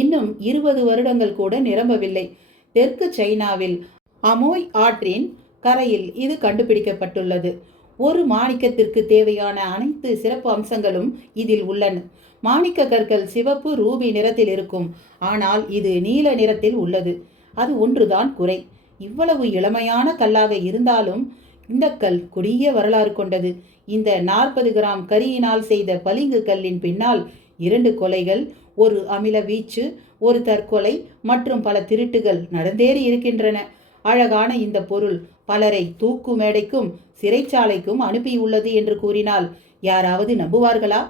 இன்னும் 20 வருடங்கள் கூட நிரம்பவில்லை. தெற்கு சைனாவில் அமோய் ஆற்றின் கரையில் இது கண்டுபிடிக்கப்பட்டுள்ளது. ஒரு மாணிக்கத்திற்கு தேவையான அனைத்து சிறப்பு அம்சங்களும் இதில் உள்ளன. மாணிக்க கற்கள் சிவப்பு ரூபி நிறத்தில் இருக்கும். ஆனால் இது நீல நிறத்தில் உள்ளது. அது ஒன்றுதான் குறை. இவ்வளவு இளமையான கல்லாக இருந்தாலும் இந்த கல் கொடிய வரலாறு கொண்டது. இந்த 40 கிராம் கரியினால் செய்த பளிங்கு கல்லின் பின்னால் 2 கொலைகள், ஒரு அமில வீச்சு, ஒரு தற்கொலை மற்றும் பல திருட்டுகள் நடந்தேறி இருக்கின்றன. அழகான இந்த பொருள் பலரை தூக்கு மேடைக்கும் சிறைச்சாலைக்கும் அனுப்பியுள்ளது என்று கூறினால் யாராவது நம்புவார்களா?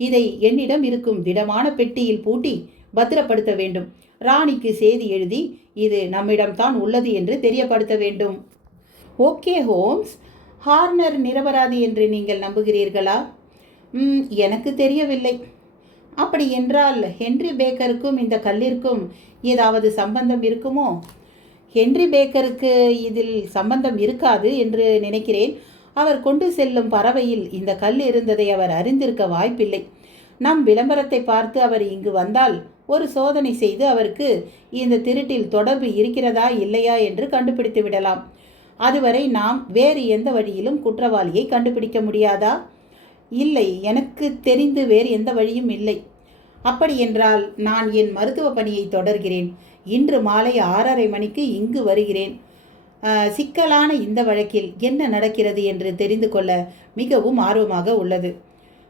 இதை என்னிடம் இருக்கும் திடமான பெட்டியில் பூட்டி பத்திரப்படுத்த வேண்டும். ராணிக்கு செய்தி எழுதி இது நம்மிடம்தான் உள்ளது என்று தெரியப்படுத்த வேண்டும். ஓகே ஹோம்ஸ், ஹார்னர் நிரபராதி என்று நீங்கள் நம்புகிறீர்களா? எனக்கு தெரியவில்லை. அப்படி என்றால் ஹென்றி பேக்கருக்கும் இந்த கல்லிற்கும் ஏதாவது சம்பந்தம் இருக்குமோ? ஹென்றி பேக்கருக்கு இதில் சம்பந்தம் இருக்காது என்று நினைக்கிறேன். அவர் கொண்டு செல்லும் பறவையில் இந்த கல் இருந்ததை அவர் அறிந்திருக்க வாய்ப்பில்லை. நம் விளம்பரத்தை பார்த்து அவர் இங்கு வந்தால் ஒரு சோதனை செய்து அவருக்கு இந்த திருட்டில் தொடர்பு இருக்கிறதா இல்லையா என்று கண்டுபிடித்து விடலாம். அதுவரை நாம் வேறு எந்த வழியிலும் குற்றவாளியை கண்டுபிடிக்க முடியாதா? இல்லை, எனக்கு தெரிந்து வேறு எந்த வழியும் இல்லை. அப்படி என்றால் நான் என் மருத்துவ பணியை தொடர்கிறேன். இன்று மாலை 6:30 மணிக்கு இங்கு வருகிறேன். சிக்கலான இந்த வழக்கில் என்ன நடக்கிறது என்று தெரிந்து கொள்ள மிகவும் ஆர்வமாக உள்ளது.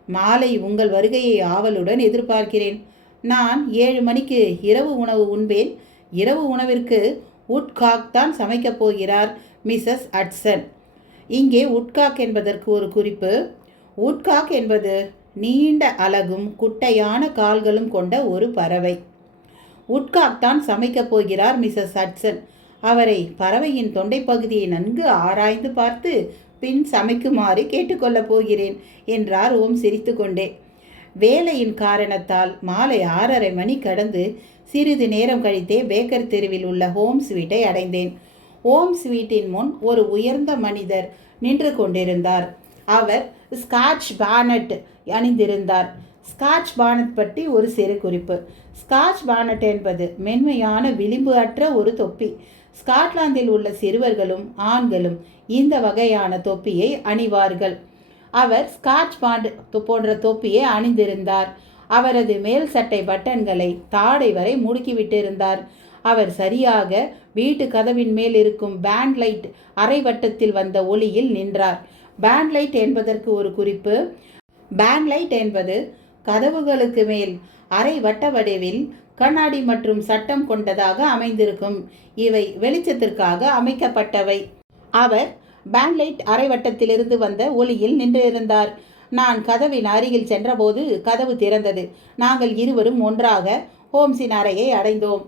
மாலை உங்கள் வருகையை ஆவலுடன் எதிர்பார்க்கிறேன். நான் 7 மணிக்கு இரவு உணவு உண்பேன். இரவு உணவிற்கு உட்காக் தான் சமைக்கப் போகிறார் மிஸ்ஸஸ் ஹட்சன். இங்கே உட்காக் என்பதற்கு ஒரு குறிப்பு. உட்காக் என்பது நீண்ட அலகும் குட்டையான கால்களும் கொண்ட ஒரு பறவை. உட்காக் தான் சமைக்கப் போகிறார் மிஸ்ஸஸ் ஹட்சன். அவரை பறவையின் தொண்டை பகுதியை நன்கு ஆராய்ந்து பார்த்து பின் சமைக்குமாறு கேட்டுக்கொள்ளப் போகிறேன் என்றார் ஓம் சிரித்து கொண்டே. வேலையின் காரணத்தால் மாலை 6:30 மணி கடந்து சிறிது நேரம் கழித்தே பேக்கர் தெருவில் உள்ள ஹோம் ஸ்வீட்டை அடைந்தேன். ஹோம் ஸ்வீட்டின் முன் ஒரு உயர்ந்த மனிதர் நின்று கொண்டிருந்தார். அவர் ஸ்காட்ச் பானட் அணிந்திருந்தார். ஸ்காட்ச் பானட் பற்றி ஒரு சிறு குறிப்பு. ஸ்காட்ச் பானட் என்பது மென்மையான விளிம்பு அற்ற ஒரு தொப்பி. ஸ்காட்லாந்தில் உள்ள சிறுவர்களும் ஆண்களும் இந்த வகையான தொப்பியை அணிவார்கள். அவர் ஸ்காட்ச் பானட் போன்ற தொப்பியை அணிந்திருந்தார். அவரது மேல் சட்டை பட்டன்களை தாடை வரை முடுக்கிவிட்டிருந்தார். அவர் சரியாக வீட்டு கதவின் மேல் இருக்கும் பேண்ட் லைட் அரை வட்டத்தில் வந்த ஒளியில் நின்றார். பேண்ட் லைட் என்பதற்கு ஒரு குறிப்பு. பேண்ட் லைட் என்பது கதவுகளுக்கு மேல் அரை வட்ட வடிவில் கண்ணாடி மற்றும் சட்டம் கொண்டதாக அமைந்திருக்கும். இவை வெளிச்சத்திற்காக அமைக்கப்பட்டவை. அவர் பேண்ட் லைட் அரை வட்டத்திலிருந்து வந்த ஒளியில் நின்றிருந்தார். நான் கதவின் அருகில் சென்றபோது கதவு திறந்தது. நாங்கள் இருவரும் ஒன்றாக ஹோம்ஸின் அறையை அடைந்தோம்.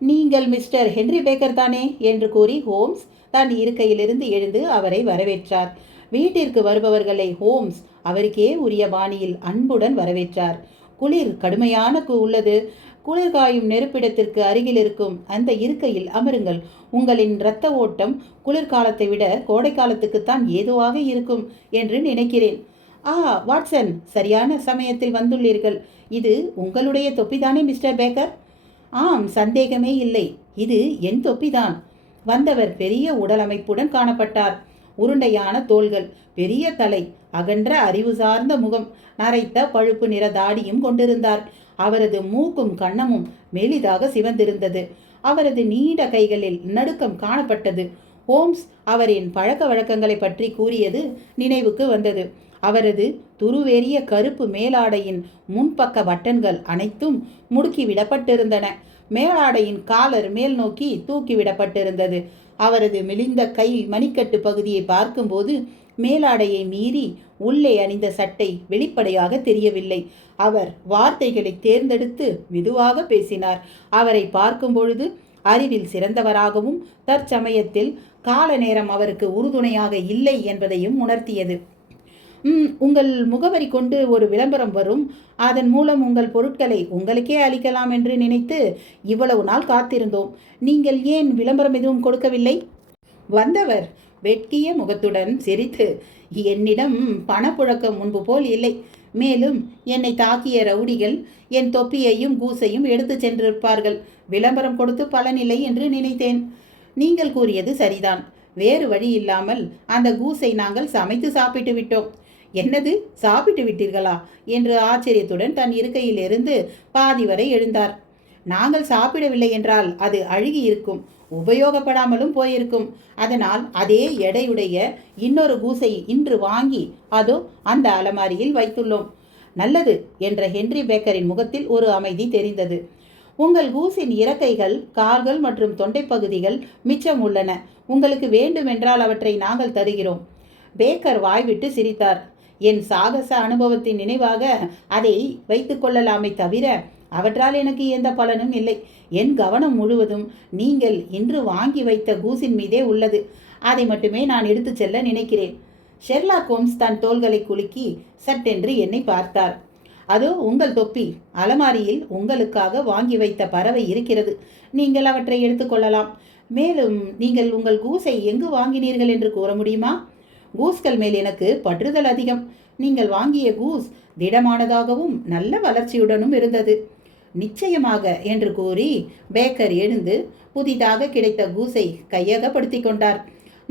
நீங்கள் மிஸ்டர் ஹென்றி பேக்கர் தானே என்று கூறி ஹோம்ஸ் தன் இருக்கையிலிருந்து எழுந்து அவரை வரவேற்றார். வீட்டிற்கு வருபவர்களை ஹோம்ஸ் அவருக்கே உரிய பாணியில் அன்புடன் வரவேற்றார். குளிர் கடுமையான உள்ளது. குளிர்காயும் நெருப்பிடத்திற்கு அருகில் இருக்கும் அந்த இருக்கையில் அமருங்கள். உங்களின் இரத்த ஓட்டம் குளிர்காலத்தை விட கோடை காலத்துக்குத்தான் ஏதுவாக இருக்கும் என்று நினைக்கிறேன். வாட்சன், சரியான சமயத்தில் வந்துள்ளீர்கள். இது உங்களுடைய தொப்பிதானே மிஸ்டர் பேக்கர்? ஆம், சந்தேகமே இல்லை. இது என் தொப்பிதான். வந்தவர் பெரிய உடல் அமைப்புடன் காணப்பட்டார். உருண்டையான தோள்கள், பெரிய தலை, அகன்ற அறிவு சார்ந்த முகம், நரைத்த பழுப்பு நிற தாடியும் கொண்டிருந்தார். அவரது மூக்கும் கன்னமும் மெலிதாக சிவந்திருந்தது. அவரது நீண்ட கைகளில் நடுக்கம் காணப்பட்டது. ஹோம்ஸ் அவரின் பழக்க வழக்கங்களை பற்றி கூறியது நினைவுக்கு வந்தது. அவரது துருவேறிய கருப்பு மேலாடையின் முன்பக்க பட்டன்கள் அனைத்தும் முடுக்கிவிடப்பட்டிருந்தன. மேலாடையின் காலர் மேல் நோக்கி தூக்கிவிடப்பட்டிருந்தது. அவரது மெலிந்த கை மணிக்கட்டு பகுதியை பார்க்கும்போது மேலாடையை மீறி உள்ளே அணிந்த சட்டை வெளிப்படையாக தெரியவில்லை. அவர் வார்த்தைகளை தேர்ந்தெடுத்து மெதுவாக பேசினார். அவரை பார்க்கும் பொழுது அறிவில் சிறந்தவராகவும் தற்சமயத்தில் கால நேரம் அவருக்கு உறுதுணையாக இல்லை என்பதையும் உணர்த்தியது. உங்கள் முகவரி கொண்டு ஒரு விளம்பரம் வரும். அதன் மூலம் உங்கள் பொருட்களை உங்களுக்கே அளிக்கலாம் என்று நினைத்து இவ்வளவு நாள் காத்திருந்தோம். நீங்கள் ஏன் விளம்பரம் எதுவும் கொடுக்கவில்லை? வந்தவர் வெட்கிய முகத்துடன் சிரித்து, என்னிடம் பணப்புழக்கம் முன்பு போல் இல்லை. மேலும் என்னை தாக்கிய ரவுடிகள் என் தொப்பியையும் கூசையும் எடுத்து சென்றிருப்பார்கள். விளம்பரம் கொடுத்து பலனில்லை என்று நினைத்தேன். நீங்கள் கூறியது சரிதான். வேறு வழி இல்லாமல் அந்த கூசை நாங்கள் சமைத்து சாப்பிட்டு விட்டோம். என்னது, சாப்பிட்டு விட்டீர்களா என்று ஆச்சரியத்துடன் தன் இருக்கையிலிருந்து பாதி வரை எழுந்தார். நாங்கள் சாப்பிடவில்லை என்றால் அது அழுகி இருக்கும், உபயோகப்படாமலும் போயிருக்கும். அதனால் அதே எடையுடைய இன்னொரு கூசை இன்று வாங்கி அதோ அந்த அலமாரியில் வைத்துள்ளோம். நல்லது என்ற ஹென்றி பேக்கரின் முகத்தில் ஒரு அமைதி தெரிந்தது. உங்கள் கூசின் இறக்கைகள், கால்கள் மற்றும் தொண்டை பகுதிகள் மிச்சம் உள்ளன. உங்களுக்கு வேண்டுமென்றால் அவற்றை நாங்கள் தருகிறோம். பேக்கர் வாய்விட்டு சிரித்தார். என் சாகச அனுபவத்தின் நினைவாக அதை வைத்து கொள்ளலாமே தவிர அவற்றால் எனக்கு எந்த பலனும் இல்லை. என் கவனம் முழுவதும் நீங்கள் இன்று வாங்கி வைத்த கூசின் மீதே உள்ளது. அதை மட்டுமே நான் எடுத்து செல்ல நினைக்கிறேன். ஷெர்லாக் ஹோம்ஸ் தன் தோள்களை குலுக்கி சட்டென்று என்னை பார்த்தார். அதோ உங்கள் தொப்பி, அலமாரியில் உங்களுக்காக வாங்கி வைத்த பறவை இருக்கிறது. நீங்கள் அவற்றை எடுத்துக்கொள்ளலாம். மேலும் நீங்கள் உங்கள் கூஸை எங்கு வாங்கினீர்கள் என்று கூற முடியுமா? கூஸ்கள் மேல் எனக்கு பற்றுதல் அதிகம். நீங்கள் வாங்கிய கூஸ் திடமானதாகவும் நல்ல வளர்ச்சியுடனும் இருந்தது. நிச்சயமாக என்று கூறி பேக்கர் எழுந்து புதிதாக கிடைத்த கூஸை கையகப்படுத்தி கொண்டார்.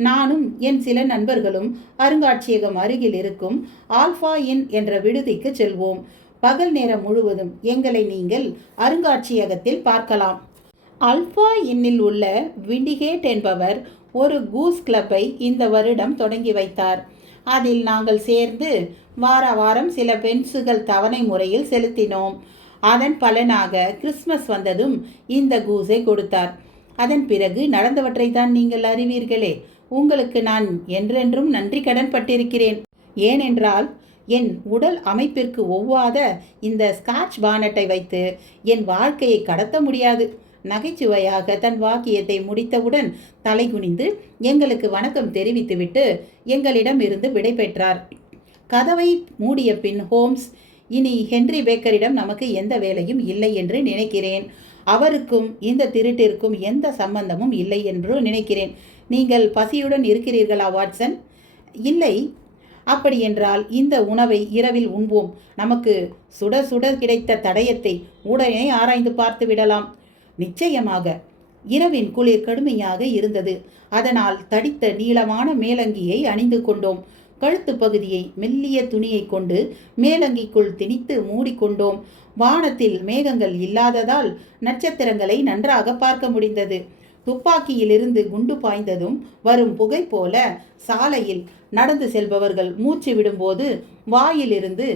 நானும் என் சில நண்பர்களும் அருங்காட்சியகம் அருகில் இருக்கும் ஆல்ஃபா இன் என்ற விடுதிக்கு செல்வோம். பகல் நேரம் முழுவதும் எங்களை நீங்கள் அருங்காட்சியகத்தில் பார்க்கலாம். ஆல்ஃபா இன்னில் உள்ள விண்டிகேட் என்பவர் ஒரு கூஸ் கிளப்பை இந்த வருடம் தொடங்கி வைத்தார். அதில் நாங்கள் சேர்ந்து வார வாரம் சில பென்சுகள் தவணை முறையில் செலுத்தினோம். அதன் பலனாக கிறிஸ்மஸ் வந்ததும் இந்த கூஸை கொடுத்தார். அதன் பிறகு நடந்தவற்றை தான் நீங்கள் அறிவீர்களே. உங்களுக்கு நான் என்றென்றும் நன்றி கடன் பட்டிருக்கிறேன். ஏனென்றால் என் உடல் அமைப்பிற்கு ஒவ்வாத இந்த ஸ்காட்ச் பானட்டை வைத்து என் வாழ்க்கையை கடத்த முடியாது. நகைச்சுவையாக தன் வாக்கியத்தை முடித்தவுடன் தலைகுனிந்து எங்களுக்கு வணக்கம் தெரிவித்துவிட்டு எங்களிடம் இருந்து விடை பெற்றார். கதவை மூடிய பின் ஹோம்ஸ், இனி ஹென்றி பேக்கரிடம் நமக்கு எந்த வேலையும் இல்லை என்று நினைக்கிறேன். அவருக்கும் இந்த திருட்டிற்கும் எந்த சம்பந்தமும் இல்லை என்று நினைக்கிறேன். நீங்கள் பசியுடன் இருக்கிறீர்களா வாட்சன்? இல்லை. அப்படியென்றால் இந்த உணவை இரவில் உண்போம். நமக்கு சுட சுட கிடைத்த தடயத்தை உடனே ஆராய்ந்து பார்த்து விடலாம். நிச்சயமாக. இரவின் குளிர் கடுமையாக இருந்தது. அதனால் தடித்த நீளமான மேலங்கியை அணிந்து கொண்டோம். கழுத்து பகுதியை மெல்லிய துணியை கொண்டு மேலங்கிக்குள் திணித்து மூடிக்கொண்டோம். வானத்தில் மேகங்கள் இல்லாததால் நட்சத்திரங்களை நன்றாக பார்க்க முடிந்தது. துப்பாக்கியிலிருந்து குண்டு பாய்ந்ததும் வரும் புகை போல சாலையில் நடந்து செல்பவர்கள் மூச்சு விடும்போது வாயிலிருந்து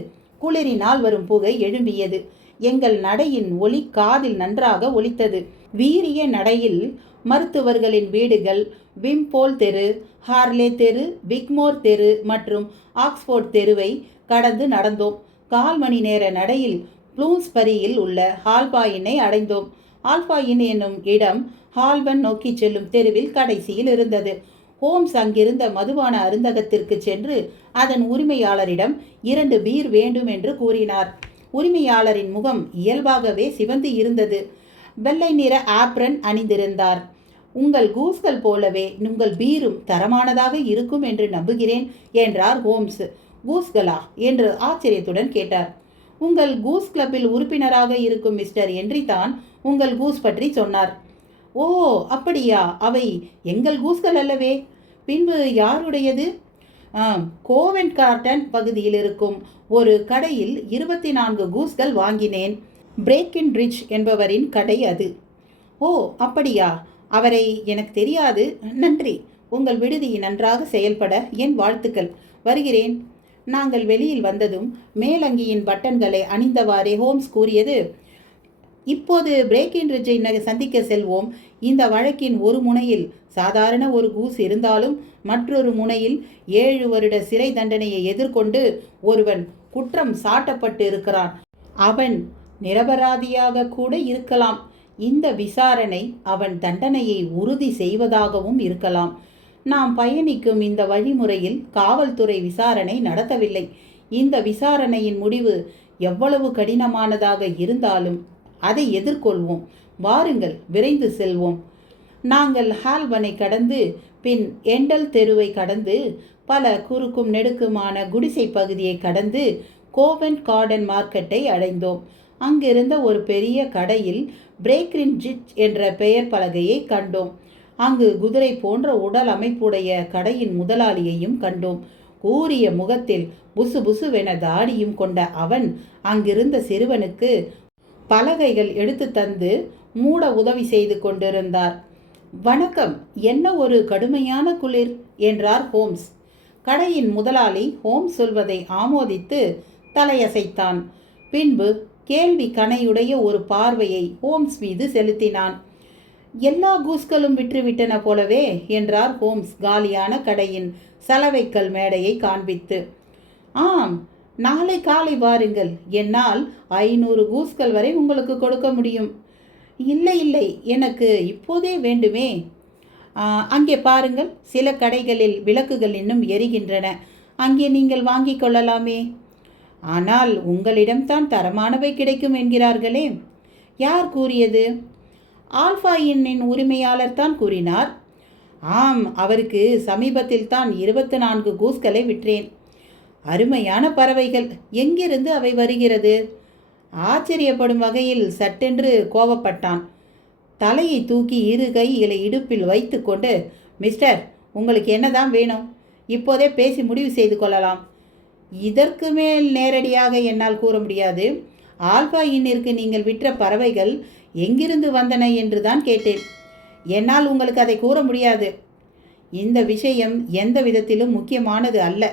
குளிரினால் வரும் புகை எழும்பியது. எங்கள் நடையின் ஒலி காதில் நன்றாக ஒலித்தது. வீரிய நடையில் மருத்துவர்களின் வீடுகள், விம்போல் தெரு, ஹார்லே தெரு, பிக்மோர் தெரு மற்றும் ஆக்ஸ்போர்ட் தெருவை கடந்து நடந்தோம். 1/4 மணி நேர நடையில் ப்ளூம்ஸ்பரியில் உள்ள ஆல்ஃபா இன்னை அடைந்தோம். ஆல்ஃபா இன் என்னும் இடம் ஹால்பன் நோக்கி செல்லும் தெருவில் கடைசியில் இருந்தது. ஹோம்ஸ் அங்கிருந்த மதுபான அருந்தகத்திற்கு சென்று அதன் உரிமையாளரிடம் 2 பீர் வேண்டும் என்று கூறினார். உரிமையாளரின் முகம் இயல்பாகவே சிவந்து இருந்தது. வெள்ளை நிற ஆப்ரன் அணிந்திருந்தார். உங்கள் கூஸ்கள் போலவே உங்கள் பீரும் தரமானதாக இருக்கும் என்று நம்புகிறேன் என்றார் ஹோம்ஸ். கூஸ்களா என்று ஆச்சரியத்துடன் கேட்டார். உங்கள் கூஸ் கிளப்பில் உறுப்பினராக இருக்கும் மிஸ்டர் ஹென்றி தான் உங்கள் கூஸ் பற்றி சொன்னார். ஓ அப்படியா? அவை எங்கள் கூஸ்கள் அல்லவே. பின்பு யாருடையது? கோவென்ட் கார்டன் பகுதியில் இருக்கும் ஒரு கடையில் 24 கூஸ்கள் வாங்கினேன். பிரேக்கின் ரிட்ஜ் என்பவரின் கடை அது. ஓ அப்படியா? அவரை எனக்கு தெரியாது. நன்றி. உங்கள் விடுதி நன்றாக செயல்பட என் வாழ்த்துக்கள். வருகிறேன். நாங்கள் வெளியில் வந்ததும் மேலங்கியின் பட்டன்களை அணிந்தவாறே ஹோம்ஸ் கூறியது, இப்போது பிரேக்கின் ரிட்ஜை சந்திக்க செல்வோம். இந்த வழக்கின் ஒரு முனையில் சாதாரண ஒரு கூஸ் இருந்தாலும் மற்றொரு முனையில் 7 வருட சிறை தண்டனையை எதிர்கொண்டு ஒருவன் குற்றம் சாட்டப்பட்டு இருக்கிறான். அவன் நிரபராதியாக கூட இருக்கலாம். இந்த விசாரணை அவன் தண்டனையை உறுதி செய்வதாகவும் இருக்கலாம். நாம் பயணிக்கும் இந்த வழிமுறையில் காவல்துறை விசாரணை நடத்தவில்லை. இந்த விசாரணையின் முடிவு எவ்வளவு கடினமானதாக இருந்தாலும் அதை எதிர்கொள்வோம். வாருங்கள், விரைந்து செல்வோம். நாங்கள் ஹால்பனை கடந்து பின் எண்டல் தெருவை கடந்து பல குறுக்கும் நெடுக்குமான குடிசை பகுதியை கடந்து கோவென்ட் கார்டன் மார்க்கெட்டை அடைந்தோம். அங்கிருந்த ஒரு பெரிய கடையில் பிரேக்கின் ரிட்ஜ் என்ற பெயர் பலகையை கண்டோம். அங்கு குதிரை போன்ற உடல் அமைப்புடைய கடையின் முதலாளியையும் கண்டோம். கூரிய முகத்தில் புசு புசுவென தாடியும் கொண்ட அவன் அங்கிருந்த சிறுவனுக்கு பலகைகள் எடுத்து தந்து மூட உதவி செய்து கொண்டிருந்தார். வணக்கம், என்ன ஒரு கடுமையான குளிர் என்றார் ஹோம்ஸ். கடையின் முதலாளி ஹோம்ஸ் சொல்வதை ஆமோதித்து தலையசைத்தான். பின்பு கேள்வி கணையுடைய ஒரு பார்வையை ஹோம்ஸ் மீது செலுத்தினான். எல்லா கூஸ்களும் விற்றுவிட்டன போலவே என்றார் ஹோம்ஸ் காலியான கடையின் சலவைக்கல் மேடையை காண்பித்து. ஆம், நாளை காலை வாருங்கள். என்னால் 500 கூஸ்கள் வரை உங்களுக்கு கொடுக்க முடியும். இல்லை இல்லை, எனக்கு இப்போதே வேண்டுமே. அங்கே பாருங்கள், சில கடைகளில் விளக்குகள் இன்னும் எரிகின்றன. அங்கே நீங்கள் வாங்கிக் கொள்ளலாமே. ஆனால் உங்களிடம்தான் தரமானவை கிடைக்கும் என்கிறார்களே. யார் கூறியது? ஆல்ஃபா இன்னின் உரிமையாளர் தான் கூறினார். ஆம், அவருக்கு சமீபத்தில் தான் 24 கூஸ்களை விற்றேன். அருமையான பறவைகள். எங்கிருந்து அவை வருகிறது? ஆச்சரியப்படும் வகையில் சட்டென்று கோபப்பட்டான். தலையை தூக்கி இரு கைகளை இடுப்பில் வைத்து கொண்டு, மிஸ்டர், உங்களுக்கு என்னதான் வேணும்? இப்போதே பேசி முடிவு செய்து கொள்ளலாம். இதற்கு மேல் நேரடியாக என்னால் கூற முடியாது. ஆல்பா இன்னிற்கு நீங்கள் விற்ற பறவைகள் எங்கிருந்து வந்தன என்று தான் கேட்டேன். என்னால் உங்களுக்கு அதை கூற முடியாது. இந்த விஷயம் எந்த விதத்திலும் முக்கியமானது அல்ல.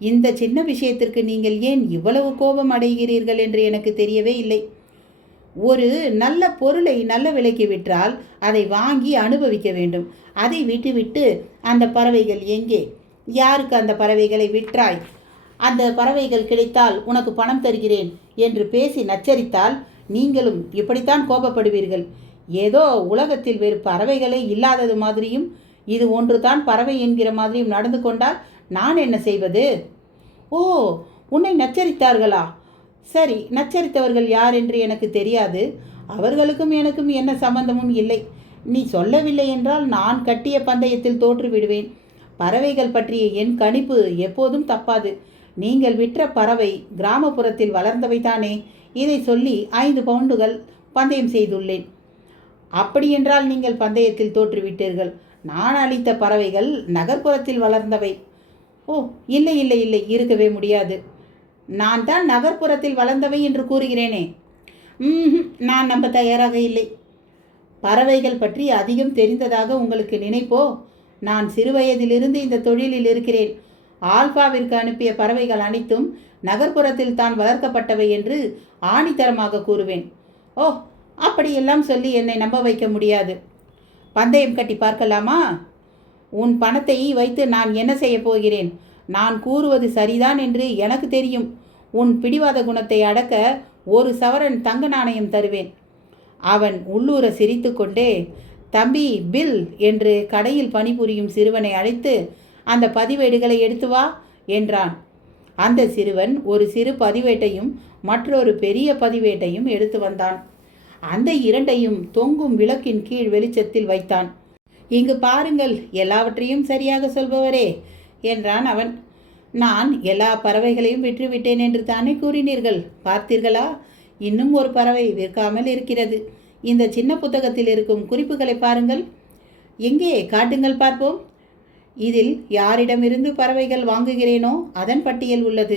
இந்த சின்ன விஷயத்திற்கு நீங்கள் ஏன் இவ்வளவு கோபம் அடைகிறீர்கள் என்று எனக்கு தெரியவே இல்லை. ஒரு நல்ல பொருளை நல்ல விலைக்கு விற்றால் அதை வாங்கி அனுபவிக்க வேண்டும். அதை விட்டுவிட்டு அந்த பறவைகள் எங்கே, யாருக்கு அந்த பறவைகளை விற்றாய், அந்த பறவைகள் கிடைத்தால் உனக்கு பணம் தருகிறேன் என்று பேசி நச்சரித்தால் நீங்களும் இப்படித்தான் கோபப்படுவீர்கள். ஏதோ உலகத்தில் வேறு பறவைகளே இல்லாதது மாதிரியும் இது ஒன்று தான் பறவை என்கிற மாதிரியும் நடந்து கொண்டால் நான் என்ன செய்வது? ஓ, உன்னை நச்சரித்தார்களா? சரி, நச்சரித்தவர்கள் யார் என்று எனக்கு தெரியாது. அவர்களுக்கும் எனக்கும் என்ன சம்பந்தமும் இல்லை. நீ சொல்லவில்லை என்றால் நான் கட்டிய பந்தயத்தில் தோற்று விடுவேன். பறவைகள் பற்றிய என் கணிப்பு எப்போதும் தப்பாது. நீங்கள் விற்ற பறவை கிராமப்புறத்தில் வளர்ந்தவை தானே? இதை சொல்லி 5 பவுண்டுகள் பந்தயம் செய்துள்ளேன். அப்படியென்றால் நீங்கள் பந்தயத்தில் தோற்றுவிட்டீர்கள். நான் அளித்த பறவைகள் நகர்ப்புறத்தில் வளர்ந்தவை. ஓ, இல்லை இல்லை இல்லை, இருக்கவே முடியாது. நான் தான் நகர்ப்புறத்தில் வளர்ந்தவை என்று கூறுகிறேனே. நான் நம்ப தயாராக இல்லை. பறவைகள் பற்றி அதிகம் தெரிந்ததாக உங்களுக்கு நினைப்போ? நான் சிறுவயதிலிருந்து இந்த தொழிலில் இருக்கிறேன். ஆல்பாவிற்கு அனுப்பிய பறவைகள் அனைத்தும் நகர்ப்புறத்தில் தான் வளர்க்கப்பட்டவை என்று ஆணித்தரமாக கூறுவேன். ஓ, அப்படியெல்லாம் சொல்லி என்னை நம்ப வைக்க முடியாது. பந்தயம் கட்டி பார்க்கலாமா? உன் பணத்தை வைத்து நான் என்ன செய்ய போகிறேன்? நான் கூறுவது சரிதான் என்று எனக்கு தெரியும். உன் பிடிவாத குணத்தை அடக்க 1 சவரன் தங்க நாணயம் தருவேன். அவன் உள்ளூர சிரித்து கொண்டே, தம்பி பில் என்று கடையில் பணிபுரியும் சிறுவனை அழைத்து அந்த பதிவேடுகளை எடுத்து வா என்றான். அந்த சிறுவன் ஒரு சிறு பதிவேட்டையும் மற்றொரு பெரிய பதிவேட்டையும் எடுத்து வந்தான். அந்த 2ஐயும் தொங்கும் விளக்கின் கீழ் வெளிச்சத்தில் வைத்தான். இங்கு பாருங்கள், எல்லாவற்றையும் சரியாக சொல்பவரே என்றான் அவன். நான் எல்லா பறவைகளையும் விற்றுவிட்டேன் என்று தானே கூறினீர்கள்? பார்த்தீர்களா? இன்னும் ஒரு பறவை விற்காமல் இருக்கிறது. இந்த சின்ன புத்தகத்தில் இருக்கும் குறிப்புகளை பாருங்கள். எங்கே காட்டுங்கள் பார்ப்போம். இதில் யாரிடமிருந்து பறவைகள் வாங்குகிறேனோ அதன் பட்டியல் உள்ளது.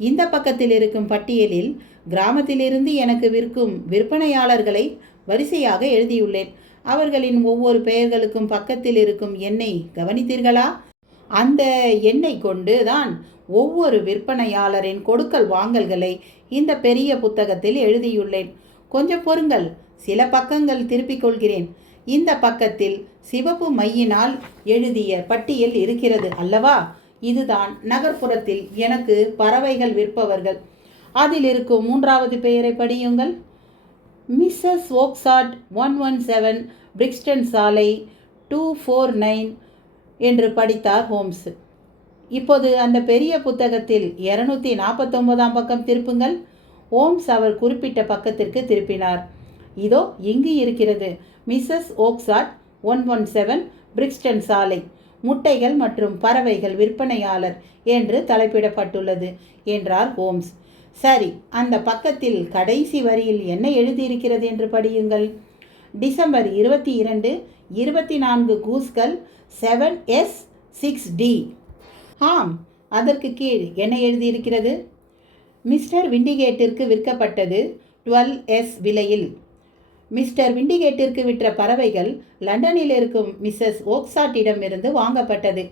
இந்த பக்கத்தில் இருக்கும் பட்டியலில் கிராமத்திலிருந்து எனக்கு விற்கும் விற்பனையாளர்களை வரிசையாக எழுதியுள்ளேன். அவர்களின் ஒவ்வொரு பெயர்களுக்கும் பக்கத்தில் இருக்கும் எண்ணை கவனித்தீர்களா? அந்த எண்ணை கொண்டு தான் ஒவ்வொரு விற்பனையாளரின் கொடுக்கல் வாங்கல்களை இந்த பெரிய புத்தகத்தில் எழுதியுள்ளேன். கொஞ்சம் பொறுங்கள், சில பக்கங்கள் திருப்பிக் கொள்கிறேன். இந்த பக்கத்தில் சிவப்பு மையினால் எழுதிய பட்டியல் இருக்கிறது அல்லவா? இதுதான் நகர்ப்புறத்தில் எனக்கு பறவைகள் விற்பவர்கள். அதில் இருக்கும் 3வது பெயரை படியுங்கள். மிஸ்ஸஸ் ஓக்சாட் 117 பிரிக்ஸ்டன் சாலை 249 என்று படித்தார் ஹோம்ஸ். இப்போது அந்த பெரிய புத்தகத்தில் 249ஆம் பக்கம் திருப்புங்கள். ஹோம்ஸ் அவர் குறிப்பிட்ட பக்கத்திற்கு திருப்பினார். இதோ இங்கு இருக்கிறது, மிஸ்ஸஸ் ஓக்சாட் 117 பிரிக்ஸ்டன் சாலை, முட்டைகள் மற்றும் பறவைகள் விற்பனையாளர் என்று தலைப்பிடப்பட்டுள்ளது என்றார் ஹோம்ஸ். சரி, அந்த பக்கத்தில் கடைசி வரியில் என்ன எழுதியிருக்கிறது என்று படியுங்கள். December 22 24 கூஸ்கள் 7S6D. ஆம், அதற்கு கீழ் என்ன எழுதியிருக்கிறது? மிஸ்டர் விண்டிகேட்டிற்கு விற்கப்பட்டது 12S விலையில். மிஸ்டர் விண்டிகேட்டிற்கு விற்ற பறவைகள் லண்டனில் இருக்கும் மிஸ்ஸஸ் ஓக்சாட்டிடமிருந்து வாங்கப்பட்டது.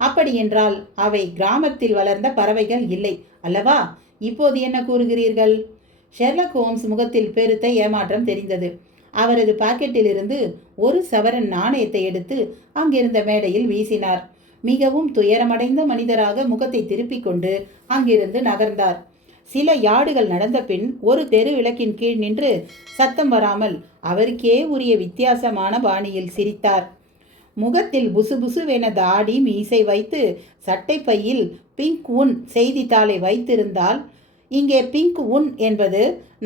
அப்படியென்றால் அவை கிராமத்தில் வளர்ந்த பறவைகள் இல்லை அல்லவா? இப்போது என்ன கூறுகிறீர்கள்? ஷெர்லக் ஹோம்ஸ் முகத்தில் பெருத்த ஏமாற்றம் தெரிந்தது. அவரது பாக்கெட்டிலிருந்து 1 சவரன் நாணயத்தை எடுத்து அங்கிருந்த மேடையில் வீசினார். மிகவும் துயரமடைந்த மனிதராக முகத்தை திருப்பிக் கொண்டு அங்கிருந்து நகர்ந்தார். சில யார்டுகள் நடந்த பின் ஒரு தெரு விளக்கின் கீழ் நின்று சத்தம் வராமல் அவருக்கே உரிய வித்தியாசமான பாணியில் சிரித்தார். முகத்தில் புசுபுசுவென தாடி மீசை வைத்து சட்டை பையில் பிங்க் உன் செய்தித்தாளை வைத்திருந்தால், இங்கே பிங்க் உன் என்பது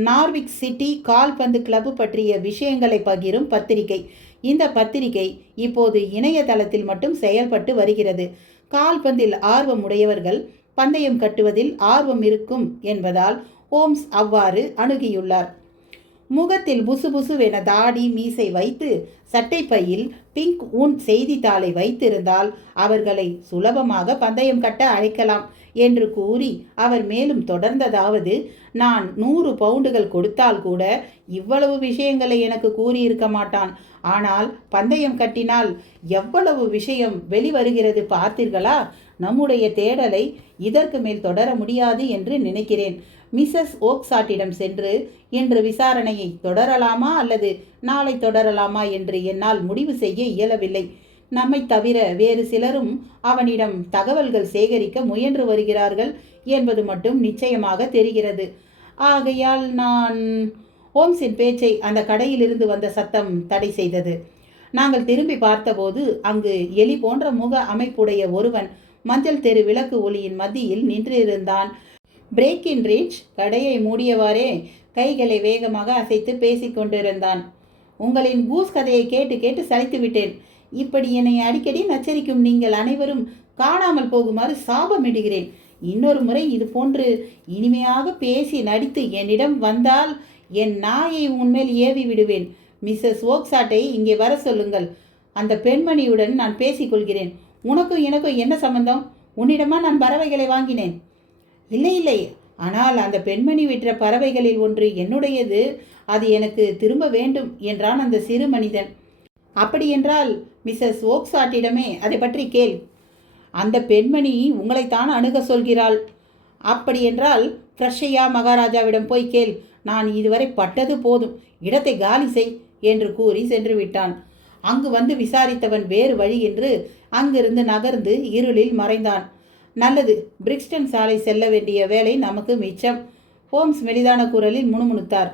நார்விக் சிட்டி கால்பந்து கிளப் பற்றிய விஷயங்களை பகிரும் பத்திரிகை. இந்த பத்திரிகை இப்போது இணையதளத்தில் மட்டும் செயல்பட்டு வருகிறது. கால்பந்தில் ஆர்வம் உடையவர்கள் பந்தயம் கட்டுவதில் ஆர்வம் இருக்கும் என்பதால் ஹோம்ஸ் அவ்வாறு அணுகியுள்ளார். முகத்தில் புசுபுசுவென தாடி மீசை வைத்து சட்டை பையில் பிங்க் உன் செய்தித்தாளை வைத்திருந்தால் அவர்களை சுலபமாக பந்தயம் கட்ட அழைக்கலாம் என்று கூறி அவர் மேலும் தொடர்ந்ததாவது, நான் 100 பவுண்டுகள் கொடுத்தால் கூட இவ்வளவு விஷயங்களை எனக்கு கூறியிருக்க மாட்டான். ஆனால் பந்தயம் கட்டினால் எவ்வளவு விஷயம் வெளிவருகிறது பார்த்தீர்களா? நம்முடைய தேடலை இதற்கு மேல் தொடர முடியாது என்று நினைக்கிறேன். மிஸ்ஸஸ் ஓக்சாட்டிடம் சென்று இன்று விசாரணையை தொடரலாமா அல்லது நாளை தொடரலாமா என்று என்னால் முடிவு செய்ய இயலவில்லை. நம்மை தவிர வேறு சிலரும் அவனிடம் தகவல்கள் சேகரிக்க முயன்று வருகிறார்கள் என்பது மட்டும் நிச்சயமாக தெரிகிறது. ஆகையால் நான்... ஹோம்ஸின் பேச்சை அந்த கடையிலிருந்து வந்த சத்தம் தடை செய்தது. நாங்கள் திரும்பி பார்த்தபோது அங்கு எலி போன்ற முக அமைப்புடைய ஒருவன் மஞ்சள் தெரு விளக்கு ஒளியின் மத்தியில் நின்றிருந்தான். பிரேக்கின்ரிட்ஜ் கடையை மூடியவாறே கைகளை வேகமாக அசைத்து பேசிக்கொண்டிருந்தான். உங்களின் கூஸ் கதையை கேட்டு கேட்டு சலித்து விட்டேன். இப்படி என்னை அடிக்கடி நச்சரிக்கும் நீங்கள் அனைவரும் காணாமல் போகுமாறு சாபமிடுகிறேன். இன்னொரு முறை இது போன்று இனிமையாக பேசி நடித்து என்னிடம் வந்தால் என் நாயை உன்மேல் ஏவி விடுவேன். மிஸ்ஸஸ் ஓக்சாட்டை இங்கே வர சொல்லுங்கள். அந்த பெண்மணியுடன் நான் பேசிக்கொள்கிறேன். உனக்கும் எனக்கும் என்ன சம்பந்தம்? உன்னிடமா நான் பறவைகளை வாங்கினேன்? இல்லை, ஆனால் அந்த பெண்மணி விற்ற பறவைகளில் ஒன்று என்னுடையது. அது எனக்கு திரும்ப வேண்டும் என்றான் அந்த சிறு மனிதன். அப்படியென்றால் மிஸ்ஸஸ் ஓக்சாட்டிடமே அதை பற்றி கேள். அந்த பெண்மணி உங்களைத்தான் அணுக சொல்கிறாள். அப்படியென்றால் ஃப்ரெஷ்ஷையா மகாராஜாவிடம் போய் கேள். நான் இதுவரை பட்டது போதும், இடத்தை காலி செய் என்று கூறி சென்று விட்டான். அங்கு வந்து விசாரித்தவன் வேறு வழி என்று அங்கிருந்து நகர்ந்து இருளில் மறைந்தான். நல்லது, பிரிக்ஸ்டன் சாலை செல்ல வேண்டிய வேலை நமக்கு மிச்சம். ஹோம்ஸ் மெலிதான குரலில் முணுமுணுத்தார்.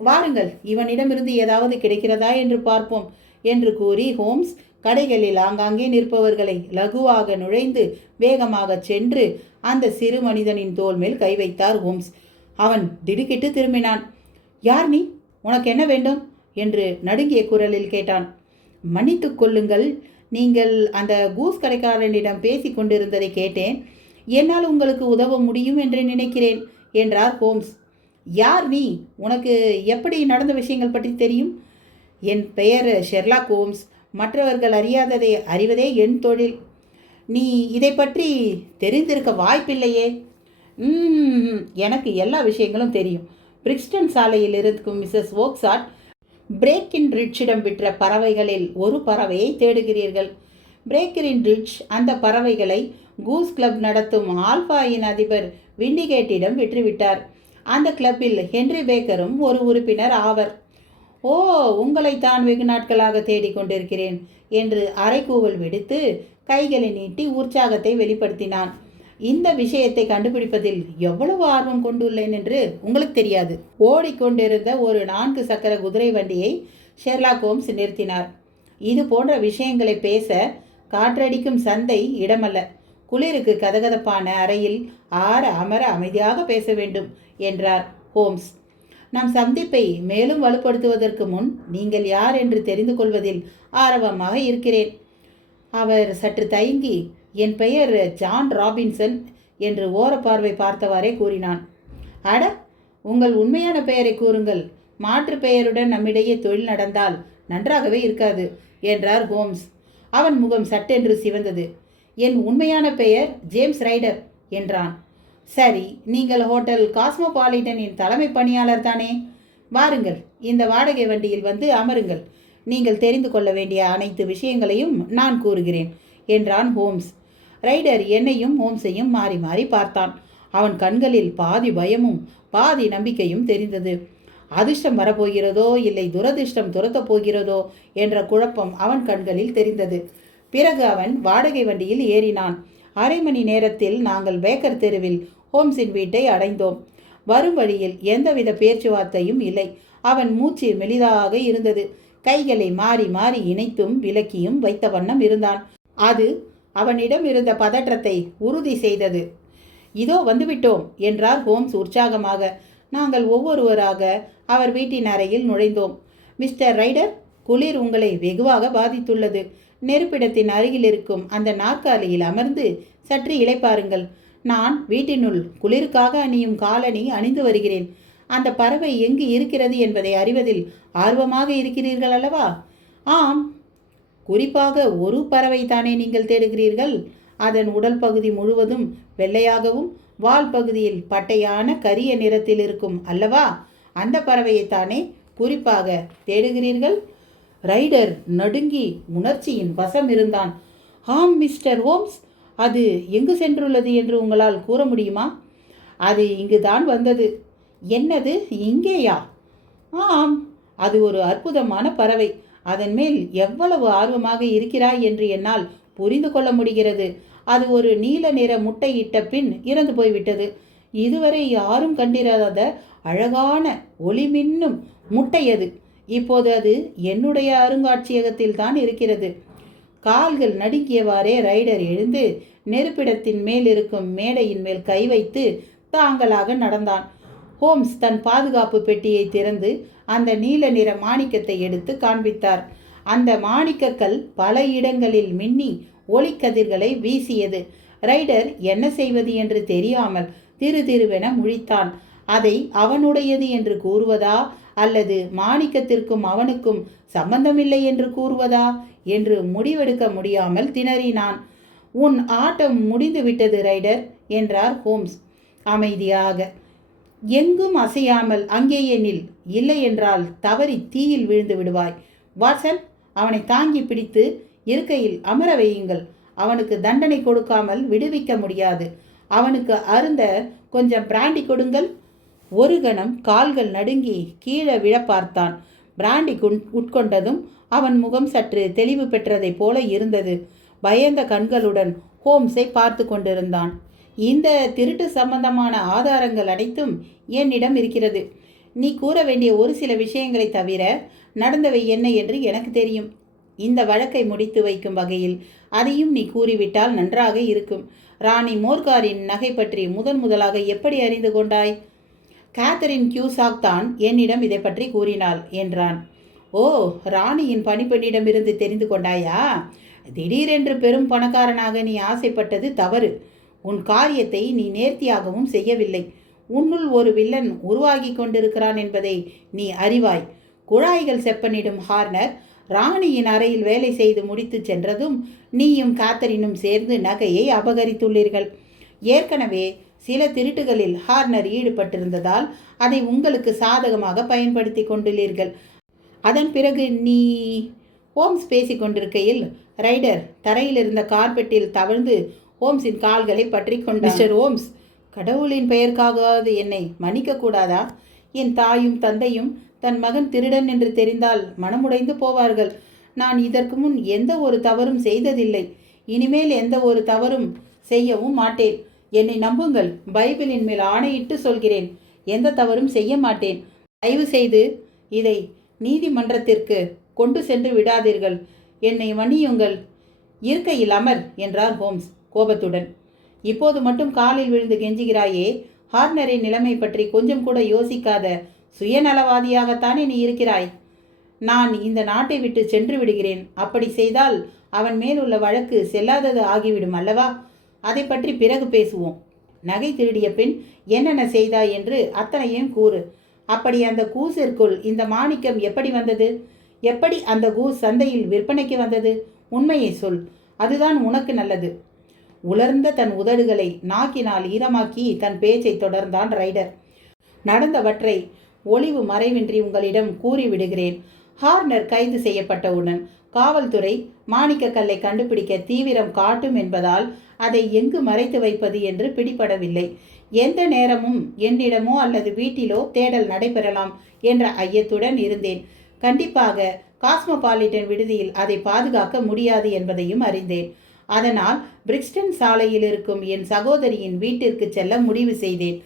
வாருங்கள், இவனிடமிருந்து ஏதாவது கிடைக்கிறதா என்று பார்ப்போம் என்று கூறி ஹோம்ஸ் கடைகளில் ஆங்காங்கே நிற்பவர்களை லகுவாக நுழைந்து வேகமாக சென்று அந்த சிறு மனிதனின் தோள் மேல் கை வைத்தார் ஹோம்ஸ். அவன் திடுக்கிட்டு திரும்பினான். யார் நீ? உனக்கு என்ன வேண்டும் என்று நடுங்கிய குரலில் கேட்டான். மன்னித்து கொள்ளுங்கள், நீங்கள் அந்த கூஸ் கடைக்காரனிடம் பேசி கொண்டிருந்ததை கேட்டேன். என்னால் உங்களுக்கு உதவ முடியும் என்று நினைக்கிறேன் என்றார் ஹோம்ஸ். யார் நீ? உனக்கு எப்படி நடந்த விஷயங்கள் பற்றி தெரியும்? என் பெயர் ஷெர்லாக் ஹோம்ஸ். மற்றவர்கள் அறியாததை அறிவதே என் தொழில். நீ இதை பற்றி தெரிந்திருக்க வாய்ப்பில்லையே. எனக்கு எல்லா விஷயங்களும் தெரியும். பிரிக்ஸ்டன் சாலையில் இருக்கும் மிஸ்ஸஸ் ஓக்சாட் பிரேக்கின்ரிட்ஜிடம் விற்ற பறவைகளில் ஒரு பறவையை தேடுகிறீர்கள். பிரேக்கின்ரிட்ஜ் அந்த பறவைகளை கூஸ் கிளப் நடத்தும் ஆல்ஃபாயின் அதிபர் விண்டிகேட்டிடம் விற்றுவிட்டார். அந்த கிளப்பில் ஹென்றி பேக்கரும் ஒரு உறுப்பினர் ஆவர். ஓ, உங்களைத்தான் வெகு நாட்களாக தேடிக்கொண்டிருக்கிறேன் என்று அரைக்கூவல் விடுத்து கைகளை நீட்டி உற்சாகத்தை வெளிப்படுத்தினான். இந்த விஷயத்தை கண்டுபிடிப்பதில் எவ்வளவு ஆர்வம் கொண்டுள்ளேன் என்று உங்களுக்கு தெரியாது. ஓடிக்கொண்டிருந்த ஒரு 4 சக்கர குதிரை வண்டியை ஷெர்லாக் ஹோம்ஸ் நிறுத்தினார். இது போன்ற விஷயங்களை பேச காற்றடிக்கும் சந்தை இடமல்ல. குளிருக்கு கதகதப்பான அறையில் ஆற அமர அமைதியாக பேச வேண்டும் என்றார் ஹோம்ஸ். நம் சந்திப்பை மேலும் வலுப்படுத்துவதற்கு முன் நீங்கள் யார் என்று தெரிந்து கொள்வதில் ஆர்வமாக இருக்கிறேன். அவர் சற்று தயங்கி, என் பெயர் ஜான் ராபின்சன் என்று ஓரப்பார்வை பார்த்தவாறே கூறினான். அட, உங்கள் உண்மையான பெயரை கூறுங்கள். மாற்று பெயருடன் நம்மிடையே தொழில் நடந்தால் நன்றாகவே இருக்காது என்றார் ஹோம்ஸ். அவன் முகம் சட்டென்று சிவந்தது. என் உண்மையான பெயர் ஜேம்ஸ் ரைடர் என்றான். சரி, நீங்கள் ஹோட்டல் காஸ்மோபாலிட்டனின் தலைமை பணியாளர் தானே? வாருங்கள், இந்த வாடகை வண்டியில் வந்து அமருங்கள். நீங்கள் தெரிந்து கொள்ள வேண்டிய அனைத்து விஷயங்களையும் நான் கூறுகிறேன் என்றான் ஹோம்ஸ். ரைடர் என்னையும் ஹோம்ஸையும் மாறி மாறி பார்த்தான். அவன் கண்களில் பாதி பயமும் பாதி நம்பிக்கையும் தெரிந்தது. அதிர்ஷ்டம் வரப்போகிறதோ இல்லை துரதிர்ஷ்டம் துரத்தப் போகிறதோ என்ற குழப்பம் அவன் கண்களில் தெரிந்தது. பிறகு அவன் வாடகை வண்டியில் ஏறினான். அரை மணி நேரத்தில் நாங்கள் பேக்கர் தெருவில் ஹோம்ஸின் வீட்டை அடைந்தோம். வரும் வழியில் எந்தவித பேச்சுவார்த்தையும் இல்லை. அவன் மூச்சு மெலிதாக இருந்தது. கைகளை மாறி மாறி இணைத்தும் விலக்கியும் வைத்த வண்ணம் இருந்தான். அது அவனிடம் இருந்த பதற்றத்தை உறுதி செய்தது. இதோ வந்துவிட்டோம் என்றார் ஹோம்ஸ் உற்சாகமாக. நாங்கள் ஒவ்வொருவராக அவர் வீட்டின் அறையில் நுழைந்தோம். மிஸ்டர் ரைடர், குளிர் உங்களை வெகுவாக பாதித்துள்ளது. நெருப்பிடத்தின் அருகில் இருக்கும் அந்த நாற்காலியில் அமர்ந்து சற்று இளைப்பாருங்கள். நான் வீட்டினுள் குளிருக்காக அணியும் காலணி அணிந்து வருகிறேன். அந்த பறவை எங்கு இருக்கிறது என்பதை அறிவதில் ஆர்வமாக இருக்கிறீர்கள் அல்லவா? ஆம். குறிப்பாக ஒரு பறவை தானே நீங்கள் தேடுகிறீர்கள்? அதன் உடல் பகுதி முழுவதும் வெள்ளையாகவும் வால் பகுதியில் பட்டையான கரிய நிறத்தில் இருக்கும் அல்லவா? அந்த பறவையைத்தானே குறிப்பாக தேடுகிறீர்கள்? ரைடர் நடுங்கி உணர்ச்சியின் வசம் இருந்தான். ஆம் மிஸ்டர் ஹோம்ஸ், அது எங்கு சென்றுள்ளது என்று உங்களால் கூற முடியுமா? அது இங்குதான் வந்தது. என்னது, இங்கேயா? ஆம், அது ஒரு அற்புதமான பறவை. அதன் மேல் எவ்வளவு ஆர்வமாக இருக்கிறாய் என்று என்னால் புரிந்து கொள்ள முடிகிறது. அது ஒரு நீல நிற முட்டையிட்ட பின் இறந்து போய்விட்டது. இதுவரை யாரும் கண்டிராத அழகான ஒளிமின்னும் முட்டை அது. இப்போது அது என்னுடைய அருங்காட்சியகத்தில் தான் இருக்கிறது. கால்கள் நடுங்கியவாறே ரைடர் எழுந்து நெருப்பிடத்தின் மேல் இருக்கும் மேடையின் மேல் கை வைத்து தாங்களாக நடந்தான். ஹோம்ஸ் தன் பாதுகாப்பு பெட்டியை திறந்து அந்த நீல நிற மாணிக்கத்தை எடுத்து காண்பித்தார். அந்த மாணிக்கக்கல் பல இடங்களில் மின்னி ஒளிக்கதிர்களை வீசியது. ரைடர் என்ன செய்வது என்று தெரியாமல் திருதிருவென முழித்தான். அதை அவனுடையது என்று கூறுவதா அல்லது மாணிக்கத்திற்கும் அவனுக்கும் சம்பந்தமில்லை என்று கூறுவதா என்று முடிவெடுக்க முடியாமல் திணறினான். உன் ஆட்டம் முடிந்து விட்டது ரைடர் என்றார் ஹோம்ஸ் அமைதியாக. எங்கும் அசையாமல் அங்கேயே நில், இல்லை என்றால் தவறி தீயில் விழுந்து விடுவாய். வாட்சன், அவனை தாங்கி பிடித்து இருக்கையில் அமர வையுங்கள். அவனுக்கு தண்டனை கொடுக்காமல் விடுவிக்க முடியாது. அவனுக்கு அருந்த கொஞ்சம் பிராண்டி கொடுங்கள். ஒரு கணம் கால்கள் நடுங்கி கீழே விழ பார்த்தான். பிராண்டி உட்கொண்டதும் அவன் முகம் சற்று தெளிவு பெற்றதை போல இருந்தது. பயந்த கண்களுடன் ஹோம்ஸை பார்த்து கொண்டிருந்தான். இந்த திருட்டு சம்பந்தமான ஆதாரங்கள் அனைத்தும் என்னிடம் இருக்கிறது. நீ கூற வேண்டிய ஒரு சில விஷயங்களை தவிர நடந்தவை என்ன என்று எனக்கு தெரியும். இந்த வழக்கை முடித்து வைக்கும் வகையில் அதையும் நீ கூறிவிட்டால் நன்றாக இருக்கும். ராணி மோர்காரின் நகை பற்றி முதலாக எப்படி அறிந்து கொண்டாய்? கேத்தரின் கியூசாக் தான் என்னிடம் இதை பற்றி கூறினாள் என்றான். ஓ, ராணியின் பணிப்பெண்ணிடமிருந்து தெரிந்து கொண்டாயா? திடீரென்று பெரும் பணக்காரனாக நீ ஆசைப்பட்டது தவறு. உன் காரியத்தை நீ நேர்த்தியாகவும் செய்யவில்லை. உன்னுள் ஒரு வில்லன் உருவாகி கொண்டிருக்கிறான் என்பதை நீ அறிவாய். குழாய்கள் செப்பனிடும் ஹார்னர் ராணியின் அறையில் வேலை செய்து முடித்து சென்றதும் நீயும் காத்தரினும் சேர்ந்து நகையை அபகரித்துள்ளீர்கள். ஏற்கனவே சில திருட்டுகளில் ஹார்னர் ஈடுபட்டிருந்ததால் அதை உங்களுக்கு சாதகமாக பயன்படுத்தி கொண்டுள்ளீர்கள். அதன் பிறகு நீ... ஹோம்ஸ் பேசிக்கொண்டிருக்கையில் ரைடர் தரையில் இருந்த கார்பெட்டில் தவழ்ந்து ஹோம்ஸின் கால்களை பற்றி கொண்டார். மிஸ்டர் ஹோம்ஸ், கடவுளின் பெயருக்காவது என்னை மன்னிக்கக்கூடாதா? என் தாயும் தந்தையும் தன் மகன் திருடன் என்று தெரிந்தால் மனமுடைந்து போவார்கள். நான் இதற்கு முன் எந்த ஒரு தவறும் செய்ததில்லை. இனிமேல் எந்த ஒரு தவறும் செய்யவும் மாட்டேன். என்னை நம்புங்கள். பைபிளின் மேல் ஆணையிட்டு சொல்கிறேன், எந்த தவறும் செய்ய மாட்டேன். தயவு செய்து இதை நீதிமன்றத்திற்கு கொண்டு சென்று விடாதீர்கள். என்னை மன்னியுங்கள். இருக்கையில் அமர் என்றார் ஹோம்ஸ் கோபத்துடன். இப்போது மட்டும் காலில் விழுந்து கெஞ்சுகிறாயே, ஹார்னரின் நிலைமை பற்றி கொஞ்சம் கூட யோசிக்காத சுயநலவாதியாகத்தானே நீ இருக்கிறாய். நான் இந்த நாட்டை விட்டு சென்று விடுகிறேன். அப்படி செய்தால் அவன் மேல் உள்ள வழக்கு செல்லாதது ஆகிவிடும் அல்லவா? அதை பற்றி பிறகு பேசுவோம். நகை திருடிய பின் என்னென்ன செய்தாய் என்று அத்தனையும் கூறு. அப்படி அந்த கூசிற்குள் இந்த மாணிக்கம் எப்படி வந்தது? எப்படி அந்த கூஸ் சந்தையில் விற்பனைக்கு வந்தது? உண்மையை சொல், அதுதான் உனக்கு நல்லது. உலர்ந்த தன் உதடுகளை நாக்கினால் ஈரமாக்கி தன் பேச்சை தொடர்ந்தான் ரைடர். நடந்தவற்றை ஒளிவு மறைவின்றி உங்களிடம் கூறிவிடுகிறேன். ஹார்னர் கைது செய்யப்பட்டவுடன் காவல்துறை மாணிக்கக்கல்லை கண்டுபிடிக்க தீவிரம் காட்டும் என்பதால் அதை எங்கு மறைத்து வைப்பது என்று பிடிபடவில்லை. எந்த நேரமும் என்னிடமோ அல்லது வீட்டிலோ தேடல் நடைபெறலாம் என்ற ஐயத்துடன் இருந்தேன். கண்டிப்பாக காஸ்மோபாலிட்டன் விடுதியில் அதை பாதுகாக்க முடியாது என்பதையும் அறிந்தேன். அதனால் பிரிக்ஸ்டன் சாலையில் இருக்கும் என் சகோதரியின் வீட்டிற்கு செல்ல முடிவு செய்தேன்.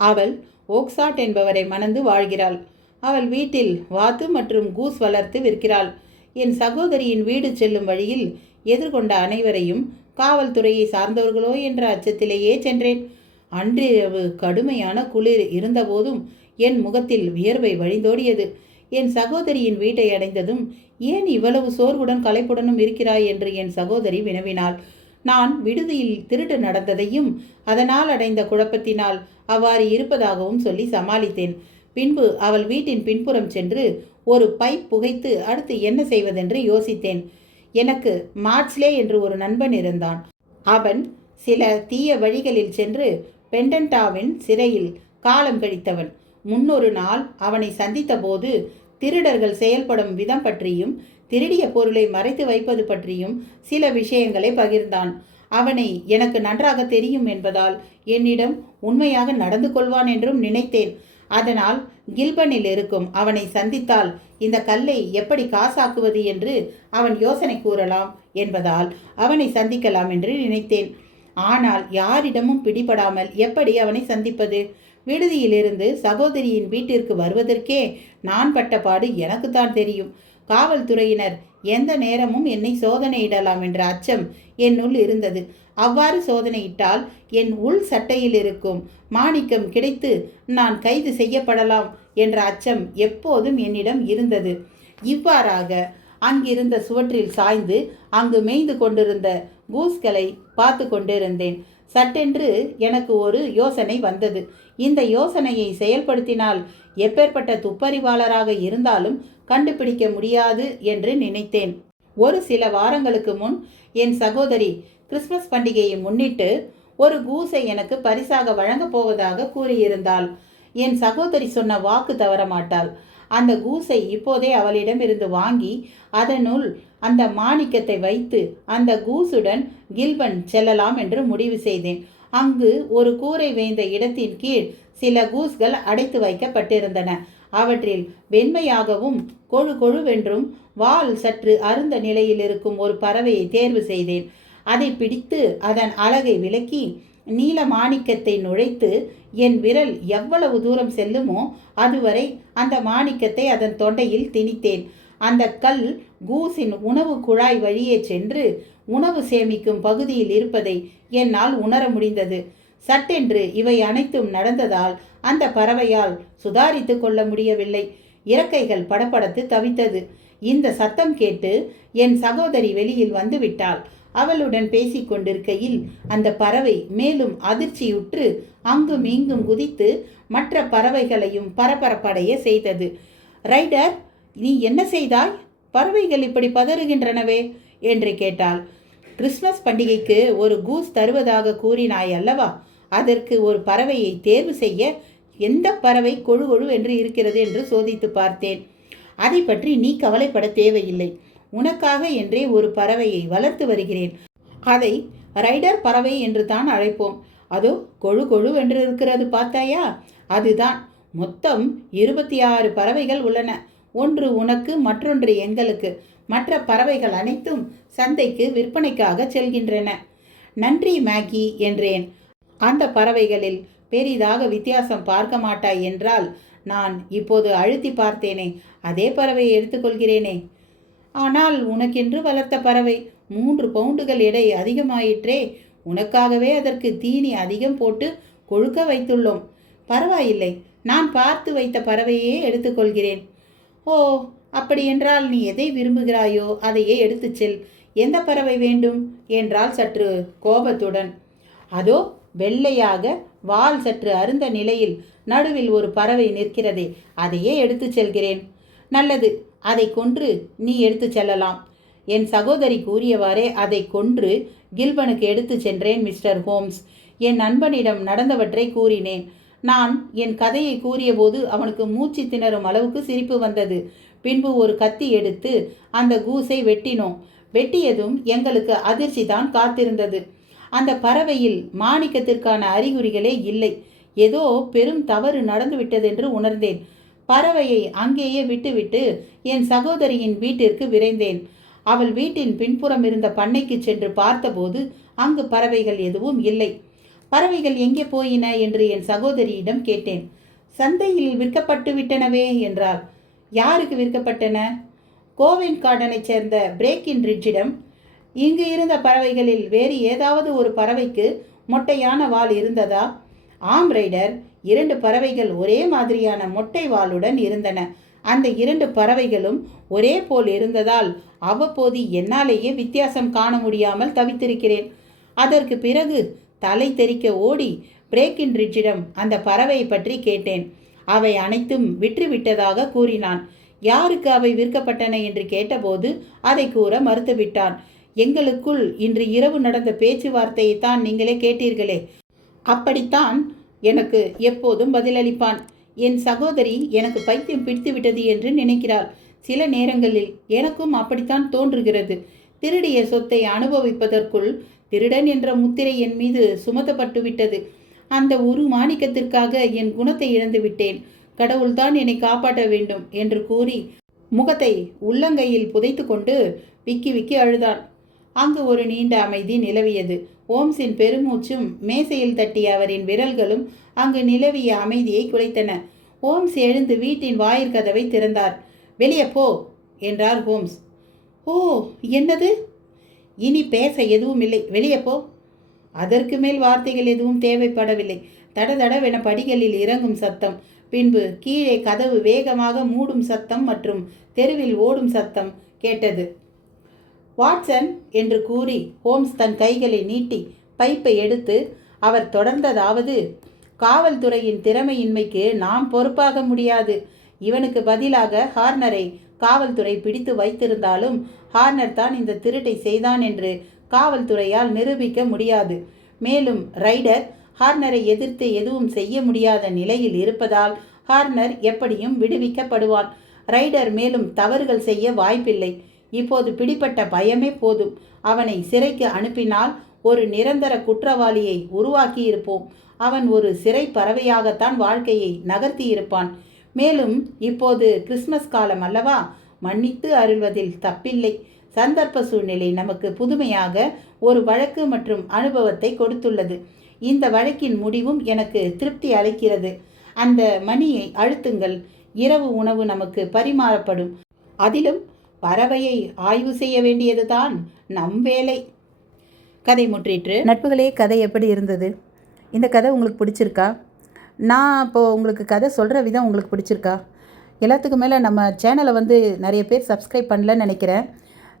அவள் ஓக்சாட் என்பவரை மணந்து வாழ்கிறாள். அவள் வீட்டில் வாத்து மற்றும் கூஸ் வளர்த்து விற்கிறாள். என் சகோதரியின் வீடு செல்லும் வழியில் எதிர்கொண்ட அனைவரையும் காவல்துறையை சார்ந்தவர்களோ என்ற அச்சத்திலேயே சென்றேன். அன்றிரவு கடுமையான குளிர் இருந்தபோதும் என் முகத்தில் வியர்வை வழிந்தோடியது. என் சகோதரியின் வீட்டை அடைந்ததும், ஏன் இவ்வளவு சோர்வுடன் களைப்புடனும் இருக்கிறாய் என்று என் சகோதரி வினவினாள். நான் விடுதியில் திருட்டு நடந்ததையும் அதனால் அடைந்த குழப்பத்தினால் அவ்வாறு இருப்பதாகவும் சொல்லி சமாளித்தேன். பின்பு அவள் வீட்டின் பின்புறம் சென்று ஒரு பைப் புகைத்து அடுத்து என்ன செய்வதென்று யோசித்தேன். எனக்கு மார்ச்லே என்று ஒரு நண்பன் இருந்தான். அவன் சில தீய வழிகளில் சென்று பெண்டன்டாவின் சிறையில் காலம் கழித்தவன். முன்னொரு நாள் அவனை சந்தித்த போது திருடர்கள் செயல்படும் விதம் பற்றியும் திருடிய பொருளை மறைத்து வைப்பது பற்றியும் சில விஷயங்களை பகிர்ந்தான். அவனை எனக்கு நன்றாக தெரியும் என்பதால் என்னிடம் உண்மையாக நடந்து கொள்வான் என்றும் நினைத்தேன். அதனால் கில்பனில் இருக்கும் அவனை சந்தித்தால் இந்த கல்லை எப்படி காசாக்குவது என்று அவன் யோசனை கூறலாம் என்பதால் அவனை சந்திக்கலாம் என்று நினைத்தேன். ஆனால் யாரிடமும் பிடிபடாமல் எப்படி அவனை சந்திப்பது? விடுதியிலிருந்து சகோதரியின் வீட்டிற்கு வருவதற்கே நான் பட்ட பாடு எனக்குத்தான் தெரியும். காவல்துறையினர் எந்த நேரமும் என்னை சோதனையிடலாம் என்ற அச்சம் என்னுள் இருந்தது. அவ்வாறு சோதனையிட்டால் என் உள் சட்டையில் இருக்கும் மாணிக்கம் கிடைத்து நான் கைது செய்யப்படலாம் என்ற அச்சம் எப்போதும் என்னிடம் இருந்தது. இவ்வாறாக அங்கிருந்த சுவற்றில் சாய்ந்து அங்கு மேய்ந்து கொண்டிருந்த கூஸ்களை பார்த்து கொண்டிருந்தேன். சட்டென்று எனக்கு ஒரு யோசனை வந்தது. இந்த யோசனையை செயல்படுத்தினால் எப்பேற்பட்ட துப்பறிவாளராக இருந்தாலும் கண்டுபிடிக்க முடியாது என்று நினைத்தேன். ஒரு சில வாரங்களுக்கு முன் என் சகோதரி கிறிஸ்மஸ் பண்டிகையை முன்னிட்டு ஒரு கூஸை எனக்கு பரிசாக வழங்கப் போவதாக கூறியிருந்தாள். என் சகோதரி சொன்ன வாக்கு தவற மாட்டாள். அந்த கூஸை இப்போதே அவளிடம் இருந்து வாங்கி அதனுள் அந்த மாணிக்கத்தை வைத்து அந்த கூசுடன் கில்பன் செல்லலாம் என்று முடிவு செய்தேன். அங்கு ஒரு கூரை வேய்ந்த இடத்தின் கீழ் சில கூஸ்கள் அடைத்து வைக்கப்பட்டிருந்தன. அவற்றில் வெண்மையாகவும் கொழு கொழுவென்றும் வால் சற்று அருந்த நிலையில் இருக்கும் ஒரு பறவையை தேர்வு செய்தேன். அதை பிடித்து அதன் அழகை விலக்கி நீல மாணிக்கத்தை நுழைத்து என் விரல் எவ்வளவு தூரம் செல்லுமோ அதுவரை அந்த மாணிக்கத்தை அதன் தொண்டையில் திணித்தேன். அந்த கல் கூஸின் உணவு குழாய் வழியே சென்று உணவு சேமிக்கும் பகுதியில் இருப்பதை என்னால் உணர முடிந்தது. சட்டென்று இவை அனைத்தும் நடந்ததால் அந்த பறவையால் சுதாரித்து கொள்ள முடியவில்லை. இறக்கைகள் படபடத்து தவித்தது. இந்த சத்தம் கேட்டு என் சகோதரி வெளியில் வந்துவிட்டாள். அவளுடன் பேசிக் கொண்டிருக்கையில் அந்த பறவை மேலும் அதிர்ச்சியுற்று அங்கும் இங்கும் குதித்து மற்ற பறவைகளையும் பரபரப்படைய செய்தது. ரைடர், நீ என்ன செய்தாய்? பறவைகள் இப்படி பதறுகின்றனவே என்று கேட்டாள். கிறிஸ்மஸ் பண்டிகைக்கு ஒரு கூஸ் தருவதாக கூறினாய் அல்லவா? அதற்கு ஒரு பறவையை தேர்வு செய்ய எந்த பறவை கொழு கொழு என்று இருக்கிறது என்று சோதித்து பார்த்தேன். அதை பற்றி நீ கவலைப்பட தேவையில்லை. உனக்காக என்றே ஒரு பறவையை வளர்த்து வருகிறேன். அதை ரைடர் பறவை என்று தான் அழைப்போம். அதோ கொழு கொழு என்று இருக்கிறது பார்த்தாயா? அதுதான். மொத்தம் 26 பறவைகள் உள்ளன. ஒன்று உனக்கு, மற்றொன்று எங்களுக்கு. மற்ற பறவைகள் அனைத்தும் சந்தைக்கு விற்பனைக்காக செல்கின்றன. நன்றி மேகி என்றேன். அந்த பறவைகளில் பெரிதாக வித்தியாசம் பார்க்க மாட்டாய் என்றால் நான் இப்போது அழுத்தி பார்த்தேனே அதே பறவையை எடுத்துக்கொள்கிறேனே. ஆனால் உனக்கென்று வளர்த்த பறவை 3 பவுண்டுகள் எடை அதிகமாயிற்றே. உனக்காகவே அதற்கு தீனி அதிகம் போட்டு கொழுக்க வைத்துள்ளோம். பரவாயில்லை, நான் பார்த்து வைத்த பறவையே எடுத்துக்கொள்கிறேன். ஓ, அப்படியென்றால் நீ எதை விரும்புகிறாயோ அதையே எடுத்துச் செல். எந்த பறவை வேண்டும் என்றால் சற்று கோபத்துடன். அதோ வெள்ளையாக வால் சற்று அருந்த நிலையில் நடுவில் ஒரு பறவை நிற்கிறதே, அதையே எடுத்துச் செல்கிறேன். நல்லது, அதை கொன்று நீ எடுத்து செல்லலாம். என் சகோதரி கூறியவாறே அதை கொன்று கில்பனுக்கு எடுத்து சென்றேன். மிஸ்டர் ஹோம்ஸ், என் நண்பனிடம் நடந்தவற்றை கூறினேன். நான் என் கதையை கூறியபோது அவனுக்கு மூச்சு திணறும் அளவுக்கு சிரிப்பு வந்தது. பின்பு ஒரு கத்தி எடுத்து அந்த கூஸை வெட்டினோம். வெட்டியதும் எங்களுக்கு அதிர்ச்சி தான் காத்திருந்தது. அந்த பறவையில் மாணிக்கத்திற்கான அறிகுறிகளே இல்லை. ஏதோ பெரும் தவறு நடந்துவிட்டதென்று உணர்ந்தேன். பறவையை அங்கேயே விட்டுவிட்டு என் சகோதரியின் வீட்டிற்கு விரைந்தேன். அவள் வீட்டின் பின்புறம் இருந்த பண்ணைக்கு சென்று பார்த்தபோது அங்கு பறவைகள் எதுவும் இல்லை. பறவைகள் எங்கே போயின என்று என் சகோதரியிடம் கேட்டேன். சந்தையில் விற்கப்பட்டு விட்டனவே என்றாள். யாருக்கு விற்கப்பட்டன? கோவென்ட் கார்டனைச் சேர்ந்த பிரேக்கின் ரிட்ஜிடம். இங்கு இருந்த பறவைகளில் வேறு ஏதாவது ஒரு பறவைக்கு மொட்டையான வால் இருந்ததா? ஆம் ரைடர், 2 பறவைகள் ஒரே மாதிரியான மொட்டை வாலுடன் இருந்தன. அந்த 2 பறவைகளும் ஒரே போல் இருந்ததால் அவ்வப்போது என்னாலேயே வித்தியாசம் காண முடியாமல் தவித்திருக்கிறேன். அதற்கு பிறகு தலை தெறிக்க ஓடி பிரேக்கின் ரிட்ஜிடம் அந்த பறவையை பற்றி கேட்டேன். அவை அனைத்தும் விற்றுவிட்டதாக கூறினான். யாருக்கு அவை விற்கப்பட்டன என்று கேட்டபோது அதை கூற மறுத்துவிட்டான். எங்களுக்குள் இன்று இரவு நடந்த பேச்சுவார்த்தையைத்தான் நீங்களே கேட்டீர்களே, அப்படித்தான் எனக்கு எப்போதும் பதிலளிப்பான். என் சகோதரி எனக்கு பைத்தியம் பிடித்து விட்டது என்று நினைக்கிறாள். சில நேரங்களில் எனக்கும் அப்படித்தான் தோன்றுகிறது. திருடிய சொத்தை அனுபவிப்பதற்குள் திருடன் என்ற முத்திரை என் மீது சுமத்தப்பட்டு விட்டது. அந்த ஒரு மாணிக்கத்திற்காக என் குணத்தை இழந்து விட்டேன். கடவுள்தான் என்னை காப்பாற்ற வேண்டும் என்று கூறி முகத்தை உள்ளங்கையில் புதைத்து கொண்டு விக்கி விக்கி அழுதான். அங்கு ஒரு நீண்ட அமைதி நிலவியது. ஓம்ஸின் பெருமூச்சும் மேசையில் தட்டிய அவரின் விரல்களும் அங்கு நிலவிய அமைதியை குலைத்தன. ஓம்ஸ் எழுந்து வீட்டின் வாயிற்கதவை திறந்தார். வெளியே போ என்றார் ஹோம்ஸ். ஓ, என்னது? இனி பேச எதுவும் இல்லை, வெளியே போ. அதற்கு மேல் வார்த்தைகள் எதுவும் தேவைப்படவில்லை. தடதடவென படிகளில் இறங்கும் சத்தம், பின்பு கீழே கதவு வேகமாக மூடும் சத்தம் மற்றும் தெருவில் ஓடும் சத்தம் கேட்டது. வாட்சன் என்று கூறி ஹோம்ஸ் தன் கைகளை நீட்டி பைப்பை எடுத்து அவர் தொடர்ந்ததாவது, காவல்துறையின் திறமையின்மைக்கு நாம் பொறுப்பாக முடியாது. இவனுக்கு பதிலாக ஹார்னரை காவல்துறை பிடித்து வைத்திருந்தாலும் ஹார்னர் தான் இந்த திருட்டை செய்தான் என்று காவல்துறையால் நிரூபிக்க முடியாது. மேலும் ரைடர் ஹார்னரை எதிர்த்து எதுவும் செய்ய முடியாத நிலையில் இருப்பதால் ஹார்னர் எப்படியும் விடுவிக்கப்படுவான். ரைடர் மேலும் தவறுகள் செய்ய வாய்ப்பில்லை. இப்போது பிடிப்பட்ட பயமே போதும். அவனை சிறைக்கு அனுப்பினால் ஒரு நிரந்தர குற்றவாளியை உருவாக்கியிருப்போம். அவன் ஒரு சிறை பறவையாகத்தான் வாழ்க்கையை நகர்த்தியிருப்பான். மேலும் இப்போது கிறிஸ்மஸ் காலம் அல்லவா, மன்னித்து அருள்வதில் தப்பில்லை. சந்தர்ப்ப சூழ்நிலை நமக்கு புதுமையாக ஒரு வழக்கு மற்றும் அனுபவத்தை கொடுத்துள்ளது. இந்த வழக்கின் முடிவும் எனக்கு திருப்தி அளிக்கிறது. அந்த மணியை அழுத்துங்கள். இரவு உணவு நமக்கு பரிமாறப்படும். அதிலும் பறவையை ஆய்வு செய்ய வேண்டியதுதான் நம் வேலை. கதை முற்றிற்று. நட்புகளே, கதை எப்படி இருந்தது? இந்த கதை உங்களுக்கு பிடிச்சிருக்கா? நான் இப்போது உங்களுக்கு கதை சொல்கிற விதம் உங்களுக்கு பிடிச்சிருக்கா? எல்லாத்துக்கும் மேலே நம்ம சேனலை நிறைய பேர் சப்ஸ்கிரைப் பண்ணலன்னு நினைக்கிறேன்.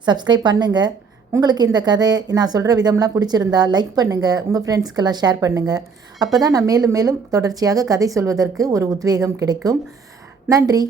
சப்ஸ்கிரைப் பண்ணுங்கள். உங்களுக்கு இந்த கதை நான் சொல்கிற விதம்லாம் பிடிச்சிருந்தா லைக் பண்ணுங்கள், உங்கள் ஃப்ரெண்ட்ஸ்க்கெல்லாம் ஷேர் பண்ணுங்கள். அப்போ தான் நான் மேலும் மேலும் தொடர்ச்சியாக கதை சொல்வதற்கு ஒரு உத்வேகம் கிடைக்கும். நன்றி.